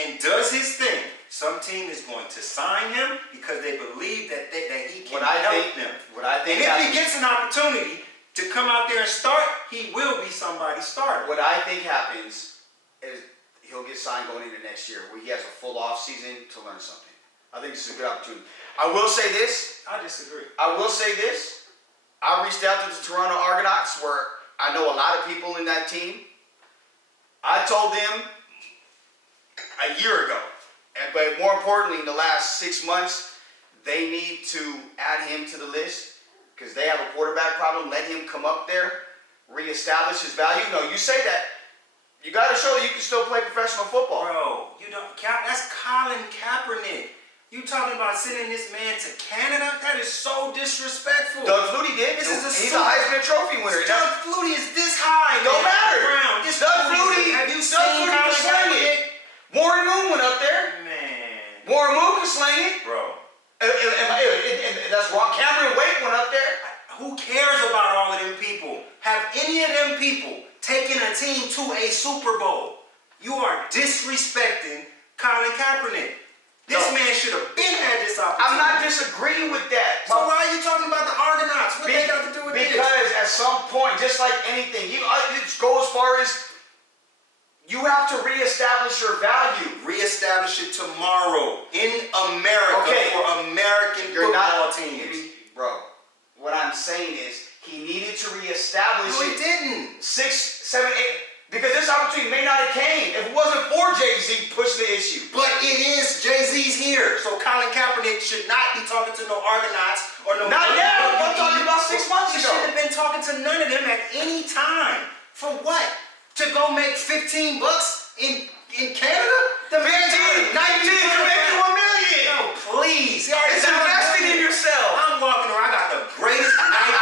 and does his thing, some team is going to sign him because they believe that he can help them. And if he gets an opportunity to come out there and start, he will be somebody's starter. What I think happens is he'll get signed going into next year where he has a full off season to learn something. I think this is a good opportunity. I will say this. I disagree. I will say this. I reached out to the Toronto Argonauts where I know a lot of people in that team. I told them a year ago, but more importantly in the last 6 months, they need to add him to the list. Because they have a quarterback problem, let him come up there, reestablish his value. No, you say that. You got to show that you can still play professional football. Bro, you don't. That's Colin Kaepernick. You talking about sending this man to Canada? That is so disrespectful. Doug Flutie did. This is He's a Heisman Trophy winner. Doug Flutie is this high. Don't matter. Ground. This Doug Flutie. Have you Doug seen Flutie can Colin sling Kaepernick? it. Warren Moon went up there. Man. Warren Moon can sling it. Bro. And that's wrong. Cameron Wake went up there. Who cares about all of them people? Have any of them people taken a team to a Super Bowl? You are disrespecting Colin Kaepernick. This man should have been had this opportunity. I'm not disagreeing with that. So why are you talking about the Argonauts? What they got to do with this? Because at some point, just like anything, you go as far as you have to reestablish your value. Reestablish it tomorrow in America for American football teams. Bro, what I'm saying is he needed to reestablish No, he it. didn't. 6, 7, 8. Because this opportunity may not have came if it wasn't for Jay-Z pushing the issue. But it is. Jay-Z's here. So Colin Kaepernick should not be talking to no Argonauts or no... Not now. I'm talking about 6 months ago. He shouldn't have been talking to none of them at any time. For what? To go make $15 in Canada? The 15, 19 to make you $1 million. No, please. It's investing in yourself. I'm walking around. I got the greatest Nike.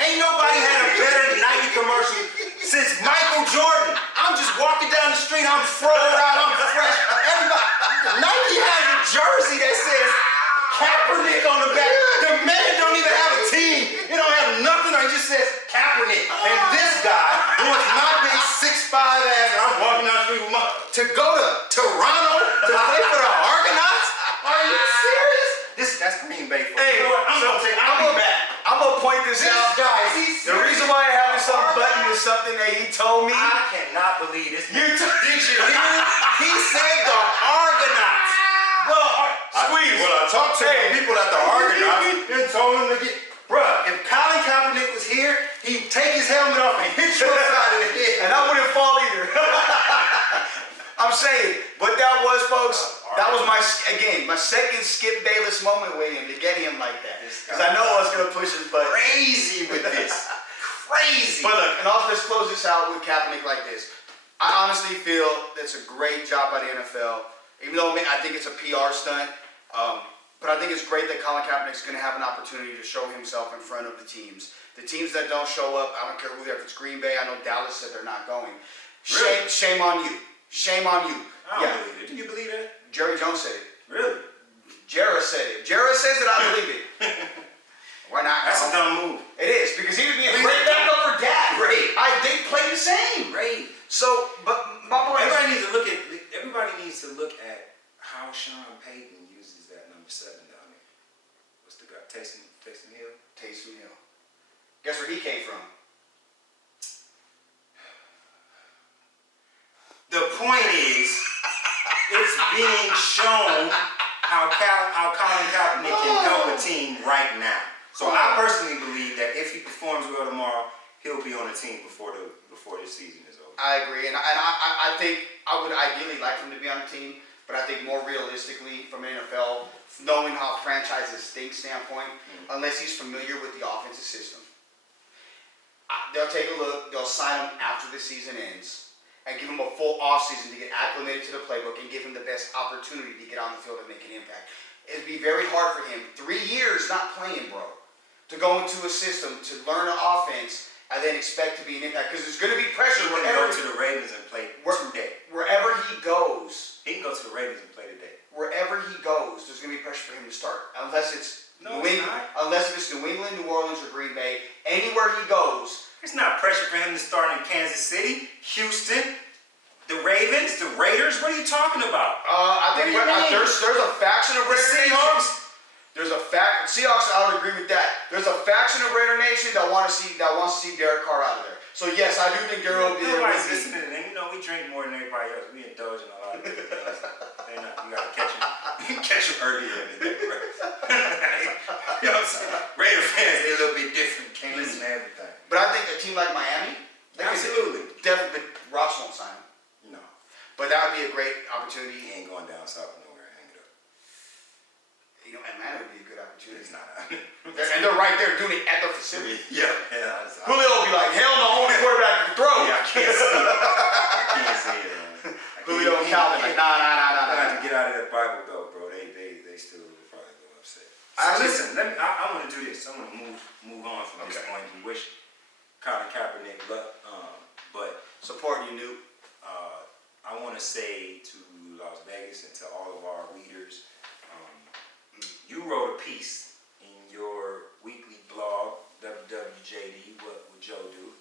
Ain't nobody had a better Nike commercial since Michael Jordan. I'm just walking down the street. I'm froed out. I'm fresh. Everybody. Nike has a jersey that says Kaepernick on the back. The man don't even have a team. He don't have nothing. It just says Kaepernick. And this guy wants my big 6'5" ass. And I'm walking down the street with to go to Toronto to play for the Argonauts? Are you serious? That's Green Bay. Hey, you know what? I'm gonna point this out. The reason why I have this on button is something that he told me. I cannot believe this. Did you hear? He said the Argonauts. Well, Squeeze. I talked to the people at the Argonauts and told them to get. Bruh, if Colin Kaepernick was here, he'd take his helmet off and hit you upside of the head. And I wouldn't fall either. I'm saying, but that was, folks, that was my second Skip Bayless moment with him to get him like that. Because I know I was going to push his butt. Crazy with this. Crazy. But look, and also let's close this out with Kaepernick like this. I honestly feel that's a great job by the NFL. Even though I think it's a PR stunt. But I think it's great that Colin Kaepernick's going to have an opportunity to show himself in front of the teams. The teams that don't show up, I don't care who they're. If it's Green Bay, I know Dallas said they're not going. Really? Shame on you. Shame on you. I don't believe it. Do you believe that? Jerry Jones said it. Really? Jera said it. Jera says it, I believe it. Why not? That's a dumb move. It is, because he would be a great backup for Dak. Great. They play the same. Great. So, but my point is... Everybody needs to look at how Sean Payton uses that number 7 down there. What's the guy? Taysom Hill? Taysom Hill. Guess where he came from? The point is, it's being shown how Colin Kaepernick can help a team right now. So I personally believe that if he performs well tomorrow, he'll be on the team before this season is over. I agree, and I think I would ideally like him to be on the team, but I think more realistically from an NFL, knowing how franchises think standpoint, unless he's familiar with the offensive system, they'll take a look, they'll sign him after the season ends, and give him a full offseason to get acclimated to the playbook and give him the best opportunity to get on the field and make an impact. It'd be very hard for him, 3 years not playing, bro, to go into a system, to learn an offense, and then expect to be an impact. Because there's going to be pressure He can go to the Ravens and play today. Wherever he goes. He can go to the Ravens and play today. Wherever he goes, there's going to be pressure for him to start. Unless it's New England, New Orleans, or Green Bay. Anywhere he goes. There's not pressure for him to start in Kansas City, Houston, the Ravens, the Raiders. What are you talking about? I think there's a faction of Raider Seahawks. There's a Seahawks. I would agree with that. There's a faction of Raider Nation that wants to see Derek Carr out of there. So yes, I do think Derek will be there. Nobody's listening to them. You know, we drink more than everybody else. We indulge in a lot of different things. You gotta catch them earlier in the day, right? You know what I'm saying? Raider fans, they're a little bit different. Can't listen to everything. But I think a team like Miami, absolutely, definitely. Ross won't sign him. No. But that would be a great opportunity. He ain't going down south nowhere. Hang it up. Atlanta would be a good opportunity. It's not. And they're right there doing it at the facility. Yeah. Julio will be like, hell no, only quarterback can throw. Yeah, I can't see it. I can't see it. Julio and Calvin like, nah. I have to get out of that Bible Belt, bro. They listen. I want to do this. I want to move on from this point. We wish Colin Kaepernick luck, but supporting you, Newt. I want to say to Las Vegas and to all of our readers, you wrote a piece in your weekly blog, WWJD, What Would Joe Do,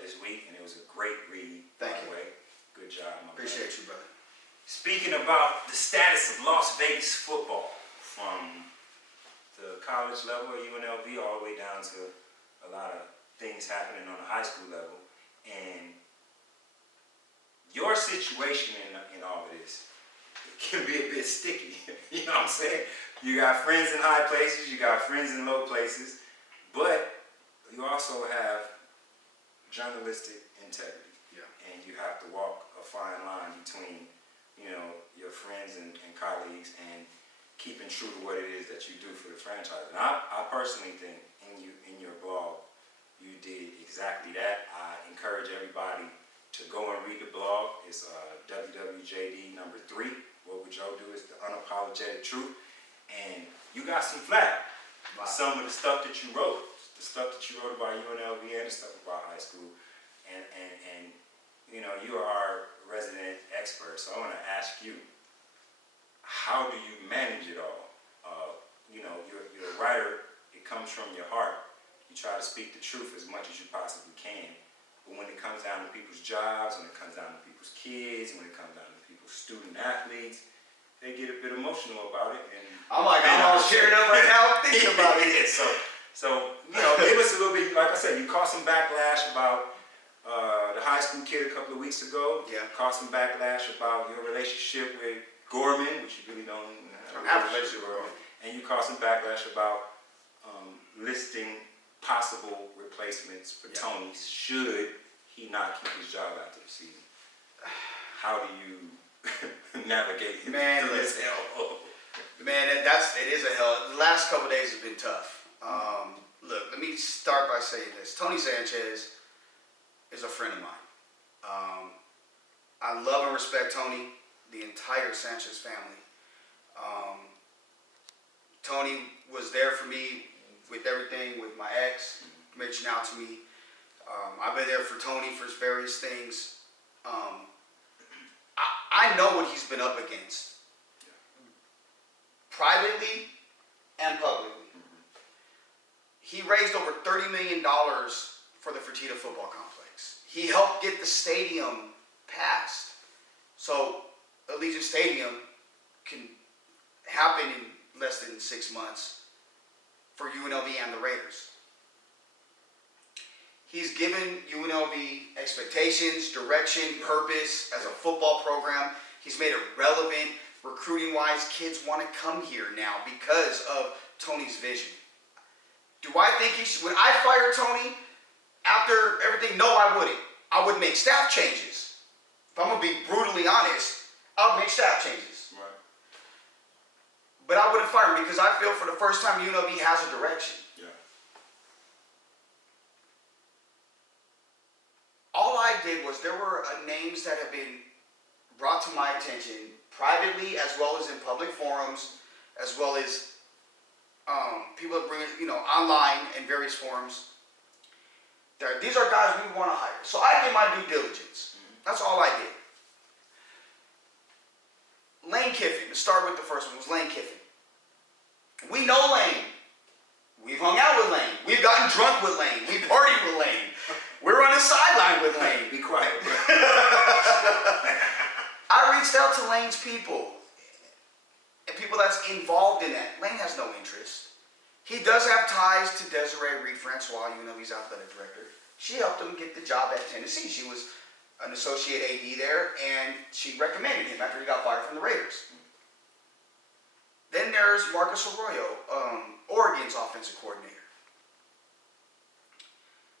this week, and it was a great read, by the way. Good job, my brother. Appreciate you, brother. Speaking about the status of Las Vegas football, from the college level at UNLV all the way down to a lot of things happening on the high school level, and your situation in all of this, it can be a bit sticky. You know what I'm saying? You got friends in high places, you got friends in low places, but you also have journalistic integrity. Yeah. And you have to walk a fine line between, you know, your friends and colleagues and keeping true to what it is that you do for the franchise. And I personally think in your blog, you did exactly that. I encourage everybody to go and read the blog. It's WWJD number 3. What Would Joe Do? It's the unapologetic truth. And you got some flack. Wow. Some of the stuff that you wrote. The stuff that you wrote about UNLV and the stuff about high school. And you know, you are our resident expert. So I want to ask you, how do you manage it all? You know, you're a writer. It comes from your heart. You try to speak the truth as much as you possibly can. But when it comes down to people's jobs, when it comes down to people's kids, when it comes down to people's student athletes, they get a bit emotional about it. And I'm all tearing up right now thinking about it. So you know, give us a little bit. Like I said, you caught some backlash about the high school kid a couple of weeks ago. Yeah. Caught some backlash about your relationship with Gorman, which you really don't have a relationship with. And you caught some backlash about listing possible replacements for Tony should he not keep his job after the season. How do you navigate this hell? Man, it is a hell. The last couple of days have been tough. Look, let me start by saying this. Tony Sanchez is a friend of mine. I love and respect Tony, the entire Sanchez family. Tony was there for me with everything, with my ex, reaching out to me. I've been there for Tony for various things. I know what he's been up against, privately and publicly. He raised over $30 million for the Fertitta football complex. He helped get the stadium passed. So Allegiant Stadium can happen in less than 6 months for UNLV and the Raiders. He's given UNLV expectations, direction, purpose as a football program. He's made it relevant. Recruiting-wise, kids want to come here now because of Tony's vision. Do I think he should? Would I fire Tony after everything? No, I wouldn't. I would make staff changes. If I'm going to be brutally honest, I would make staff changes. Right. But I wouldn't fire him because I feel for the first time UNLV has a direction. Yeah. All I did was there were names that have been brought to my attention privately as well as in public forums, as well as people that bring it, you know, online in various forums. These are guys we want to hire. So I did my due diligence. That's all I did. Lane Kiffin, to start with the first one, was Lane Kiffin. We know Lane. We've hung out with Lane. We've gotten drunk with Lane. We've partied with Lane. We're on the sideline with Lane. Be quiet, bro. I reached out to Lane's people and people that's involved in that. Lane has no interest. He does have ties to Desiree Reed-Francois, UNLV's athletic director. She helped him get the job at Tennessee. She was an associate AD there, and she recommended him after he got fired from the Raiders. Then there's Marcus Arroyo, Oregon's offensive coordinator.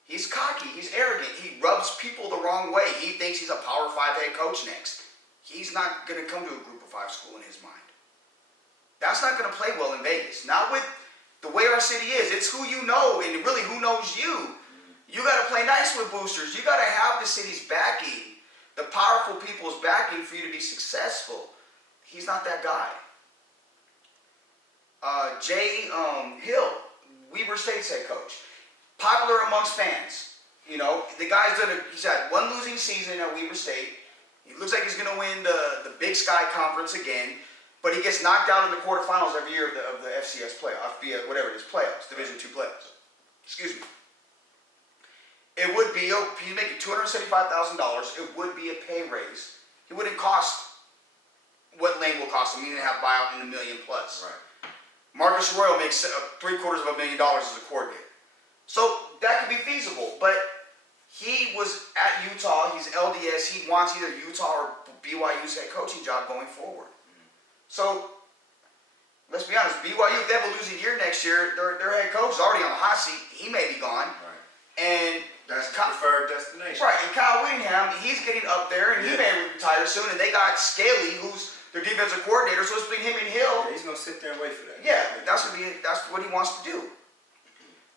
He's cocky, he's arrogant, he rubs people the wrong way. He thinks he's a Power 5 head coach next. He's not going to come to a Group of 5 school in his mind. That's not going to play well in Vegas. Not with the way our city is. It's who you know, and really who knows you. You got to play nice with boosters. You got to have the city's backing, the powerful people's backing for you to be successful. He's not that guy. Jay Hill, Weber State's head coach, popular amongst fans. You know, the guy's he's had one losing season at Weber State. He looks like he's going to win the Big Sky Conference again, but he gets knocked out in the quarterfinals every year of the FCS playoff, whatever it is, playoffs, Division II playoffs. Excuse me. It would be, he's making $275,000. It would be a pay raise. It wouldn't cost what Lane will cost him. He didn't have buyout in $1 million plus. Right. Marcus Arroyo makes $750,000 as a coordinator. So that could be feasible, but he was at Utah. He's LDS. He wants either Utah or BYU's head coaching job going forward. So let's be honest. BYU, if they have a losing year next year, their head coach is already on the hot seat. He may be gone. Right. And that's the preferred destination. Right. And Kyle Whittingham, he's getting up there, and he may retire soon. And they got Staley, who's their defensive coordinator. So it's between him and Hill. Yeah, he's gonna sit there and wait for that. Yeah, that's what he wants to do.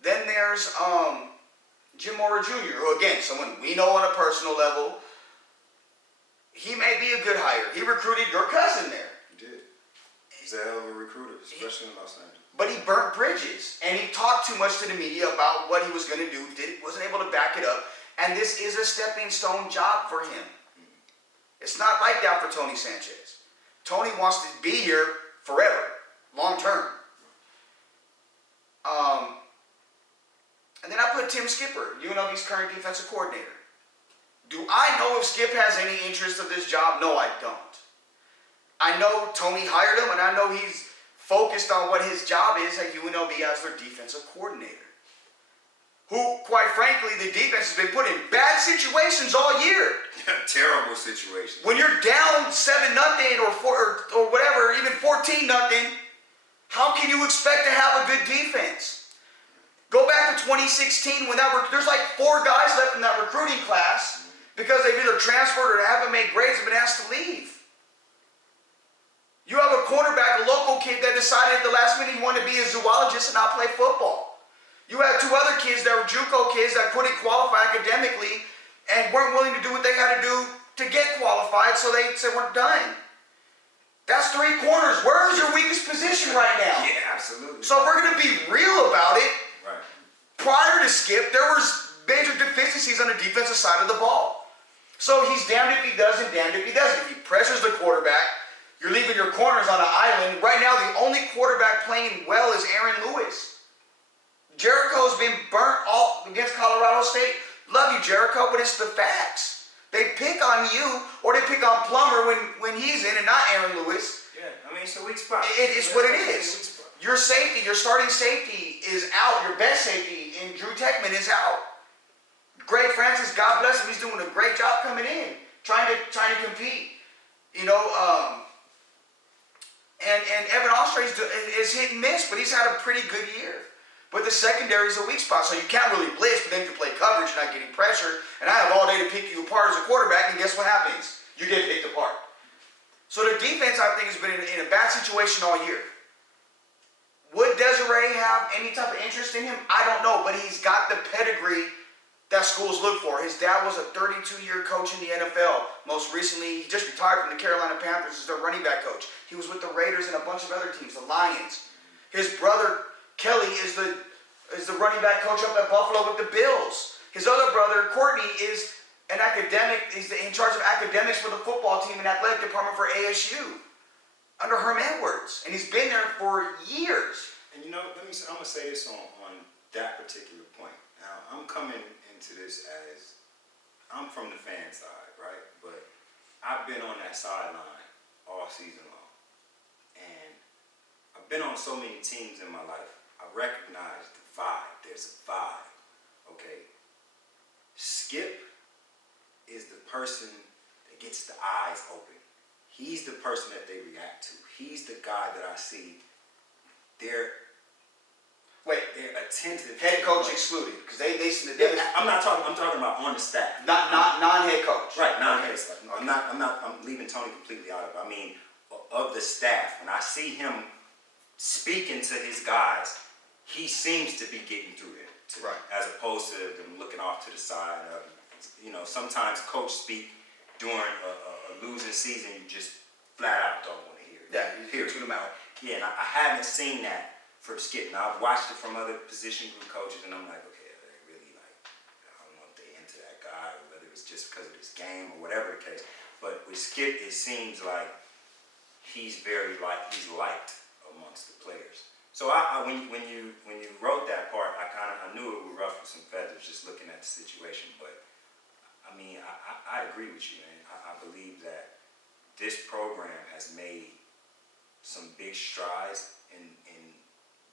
Then there's Jim Mora Jr., who again, someone we know on a personal level. He may be a good hire. He recruited your cousin there. He did. He's a hell of a recruiter, especially in Los Angeles. But he burnt bridges, and he talked too much to the media about what he was going to do. Wasn't able to back it up, and this is a stepping stone job for him. It's not like that for Tony Sanchez. Tony wants to be here forever, long term. And then I put Tim Skipper, UNLV's current defensive coordinator. Do I know if Skip has any interest of this job? No, I don't. I know Tony hired him, and I know he's focused on what his job is at UNLV as their defensive coordinator. Who, quite frankly, the defense has been put in bad situations all year. Terrible situations. When you're down 7-0 or whatever, even 14-0, how can you expect to have a good defense? Go back to 2016 when there's like 4 guys left in that recruiting class because they've either transferred or haven't made grades and been asked to leave. You have a cornerback, a local kid that decided at the last minute he wanted to be a zoologist and not play football. You had 2 other kids that were JUCO kids that couldn't qualify academically and weren't willing to do what they had to do to get qualified, so they said, we're done. That's 3 corners. Where is your weakest position right now? Yeah, absolutely. So if we're going to be real about it, right. Prior to Skip, there was major deficiencies on the defensive side of the ball. So he's damned if he does and damned if he doesn't. If he pressures the quarterback, you're leaving your corners on an island. Right now, the only quarterback playing well is Aaron Lewis. Jericho's been burnt all against Colorado State. Love you, Jericho, but it's the facts. They pick on you, or they pick on Plummer when he's in and not Aaron Lewis. Yeah, I mean, it's a weak spot. It's what it is. Your safety, your starting safety is out. Your best safety in Drew Techman is out. Greg Francis, God bless him, he's doing a great job coming in, trying to compete. You know, and Evan Ostre is hit and miss, but he's had a pretty good year. But the secondary is a weak spot, so you can't really blitz, but then if you play coverage, you're not getting pressure. And I have all day to pick you apart as a quarterback, and guess what happens? You get picked apart. So the defense, I think, has been in a bad situation all year. Would Desiree have any type of interest in him? I don't know, but he's got the pedigree that schools look for. His dad was a 32-year coach in the NFL. Most recently, he just retired from the Carolina Panthers as their running back coach. He was with the Raiders and a bunch of other teams, the Lions. His brother, Kelly, is the running back coach up at Buffalo with the Bills. His other brother, Courtney, is an academic. He's in charge of academics for the football team and athletic department for ASU. Under Herm Edwards, and he's been there for years. And you know, I'm gonna say this on that particular point. Now, I'm coming into this as I'm from the fan side, right? But I've been on that sideline all season long, and I've been on so many teams in my life. I recognize the vibe. There's a vibe, okay? Skip is the person that gets the eyes open. He's the person that they react to. He's the guy that I see. They're attentive. Head coach excluded, because they I'm talking about on the staff. Not non-head coach. Right, non-head staff. Okay. I'm leaving Tony completely out of it. I mean, of the staff. When I see him speaking to his guys, he seems to be getting through them. Right. As opposed to them looking off to the side. You know, sometimes coach speak during a losing season, you just flat out don't want to hear it. Yeah, you tune them out. Yeah, and I haven't seen that for Skip. Now I've watched it from other position group coaches, and I'm like, okay, they really like, I don't know if they into that guy or whether it's just because of this game or whatever the case. But with Skip, it seems like he's liked amongst the players. So when you wrote that part, I knew it would ruffle some feathers just looking at the situation. But I mean, I agree with you, man. I believe that this program has made some big strides in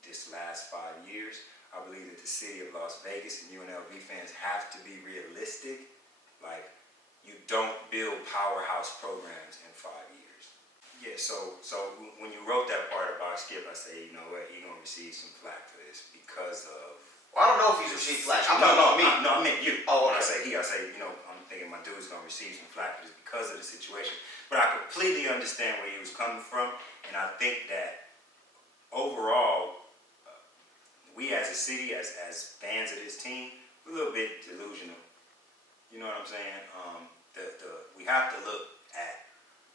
this last 5 years. I believe that the city of Las Vegas and UNLV fans have to be realistic. Like, you don't build powerhouse programs in 5 years. Yeah, so when you wrote that part about Skip, I say, you know what, you're gonna receive some flack for this because of. Well, I don't know if he's received flack. I'm talking about me. No, I meant you. Oh, When okay. I say he, I say, you know, I'm thinking my dude's gonna receive some flack for this because of the situation. But I completely understand where he was coming from, and I think that overall, we as a city, as fans of this team, we're a little bit delusional. You know what I'm saying? We have to look at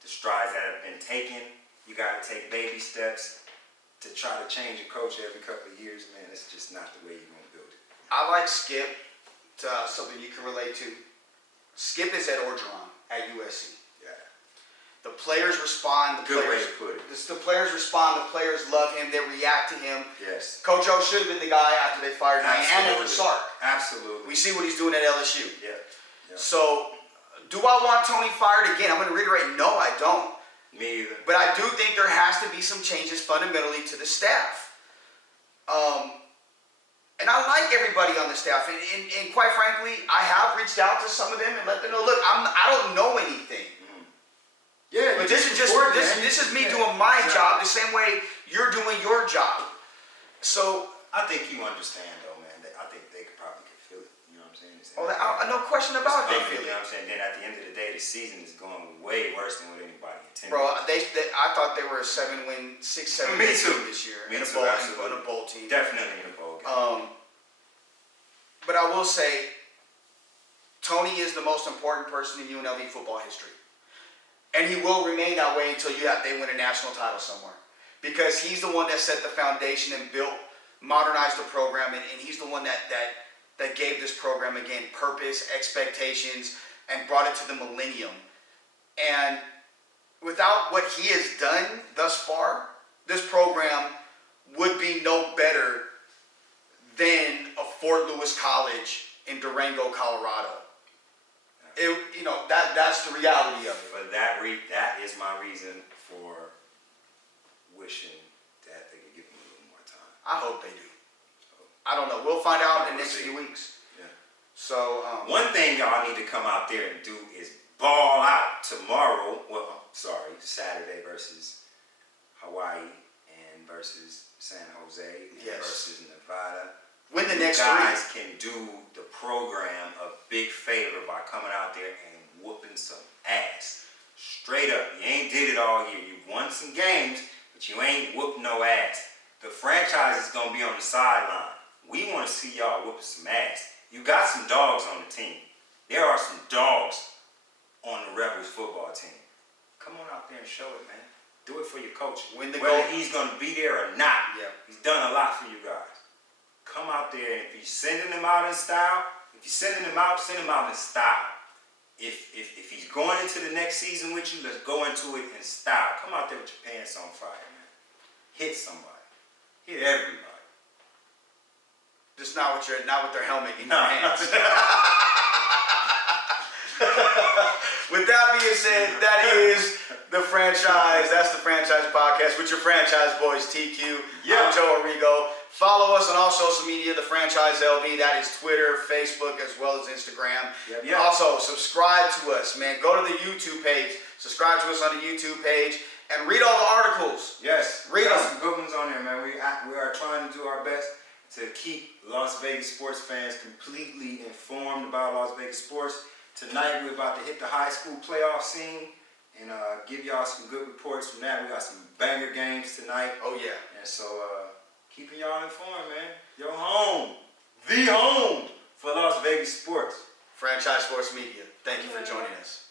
the strides that have been taken. You got to take baby steps to try to change a coach every couple of years. Man, it's just not the way you're going to build it. I like Skip to something you can relate to. Skip is at Orgeron at USC. Yeah. The players respond. Good way to put it. The players respond. The players love him. They react to him. Yes. Coach O should have been the guy after they fired him. And it was Sark. Absolutely. We see what he's doing at LSU. Yeah. So, do I want Tony fired again? I'm going to reiterate, no, I don't. Me either. But I do think there has to be some changes fundamentally to the staff. And I like everybody on the staff. And quite frankly, I have reached out to some of them and let them know, look, I don't know anything. Yeah, But this is just this is me doing my job the same way you're doing your job. So I think you understand, though, man. I think they probably could feel it. You know what I'm saying? no question about it. You know what I'm saying? Then at the end of the day, the season is going way worse than what anybody intended. Bro, I thought they were a 6-7 Me team too. this year. Me in a too, bowl, absolutely. in a bowl team. Definitely in a bowl game. But I will say, Tony is the most important person in UNLV football history. And he will remain that way until they win a national title somewhere. Because he's the one that set the foundation and modernized the program, and he's the one that gave this program, again, purpose, expectations, and brought it to the millennium. And without what he has done thus far, this program would be no better than a Fort Lewis College in Durango, Colorado. That's the reality of it. But that is my reason for wishing that they could give him a little more time. I hope they do. I don't know. We'll find out in the next few weeks. Yeah. So one thing y'all need to come out there and do is ball out tomorrow. Well, sorry, Saturday versus Hawaii and versus San Jose and versus Nevada. Win the next you guys three. can do the program a big favor by coming out there and whooping some ass. Straight up, you ain't did it all year. You won some games, but you ain't whooped no ass. The franchise is gonna be on the sideline. We want to see y'all whooping some ass. You got some dogs on the team. There are some dogs on the Rebels football team. Come on out there and show it, man. Do it for your coach. Whether he's gonna be there or not, he's done a lot for you guys. Come out there, and if you're sending them out in style, send him out in style. If he's going into the next season with you, let's go into it in style. Come out there with your pants on fire, man. Hit somebody. Hit everybody. Just not with their helmet in your hands. With that being said, that is the franchise. That's the Franchise Podcast with your franchise boys, TQ. I'm Joe Arrigo. Follow us on all social media, the Franchise LV. That is Twitter, Facebook, as well as Instagram. Also, subscribe to us, man. Go to the YouTube page. Subscribe to us on the YouTube page and read all the articles. Yes, read them. Some good ones on there, man. We are trying to do our best to keep Las Vegas sports fans completely informed about Las Vegas sports. Tonight, we're about to hit the high school playoff scene and give y'all some good reports from that. We got some banger games tonight. Oh, yeah. And so, keeping y'all informed, man. Your home, the home for Las Vegas sports. Franchise Sports Media. Thank you for joining us.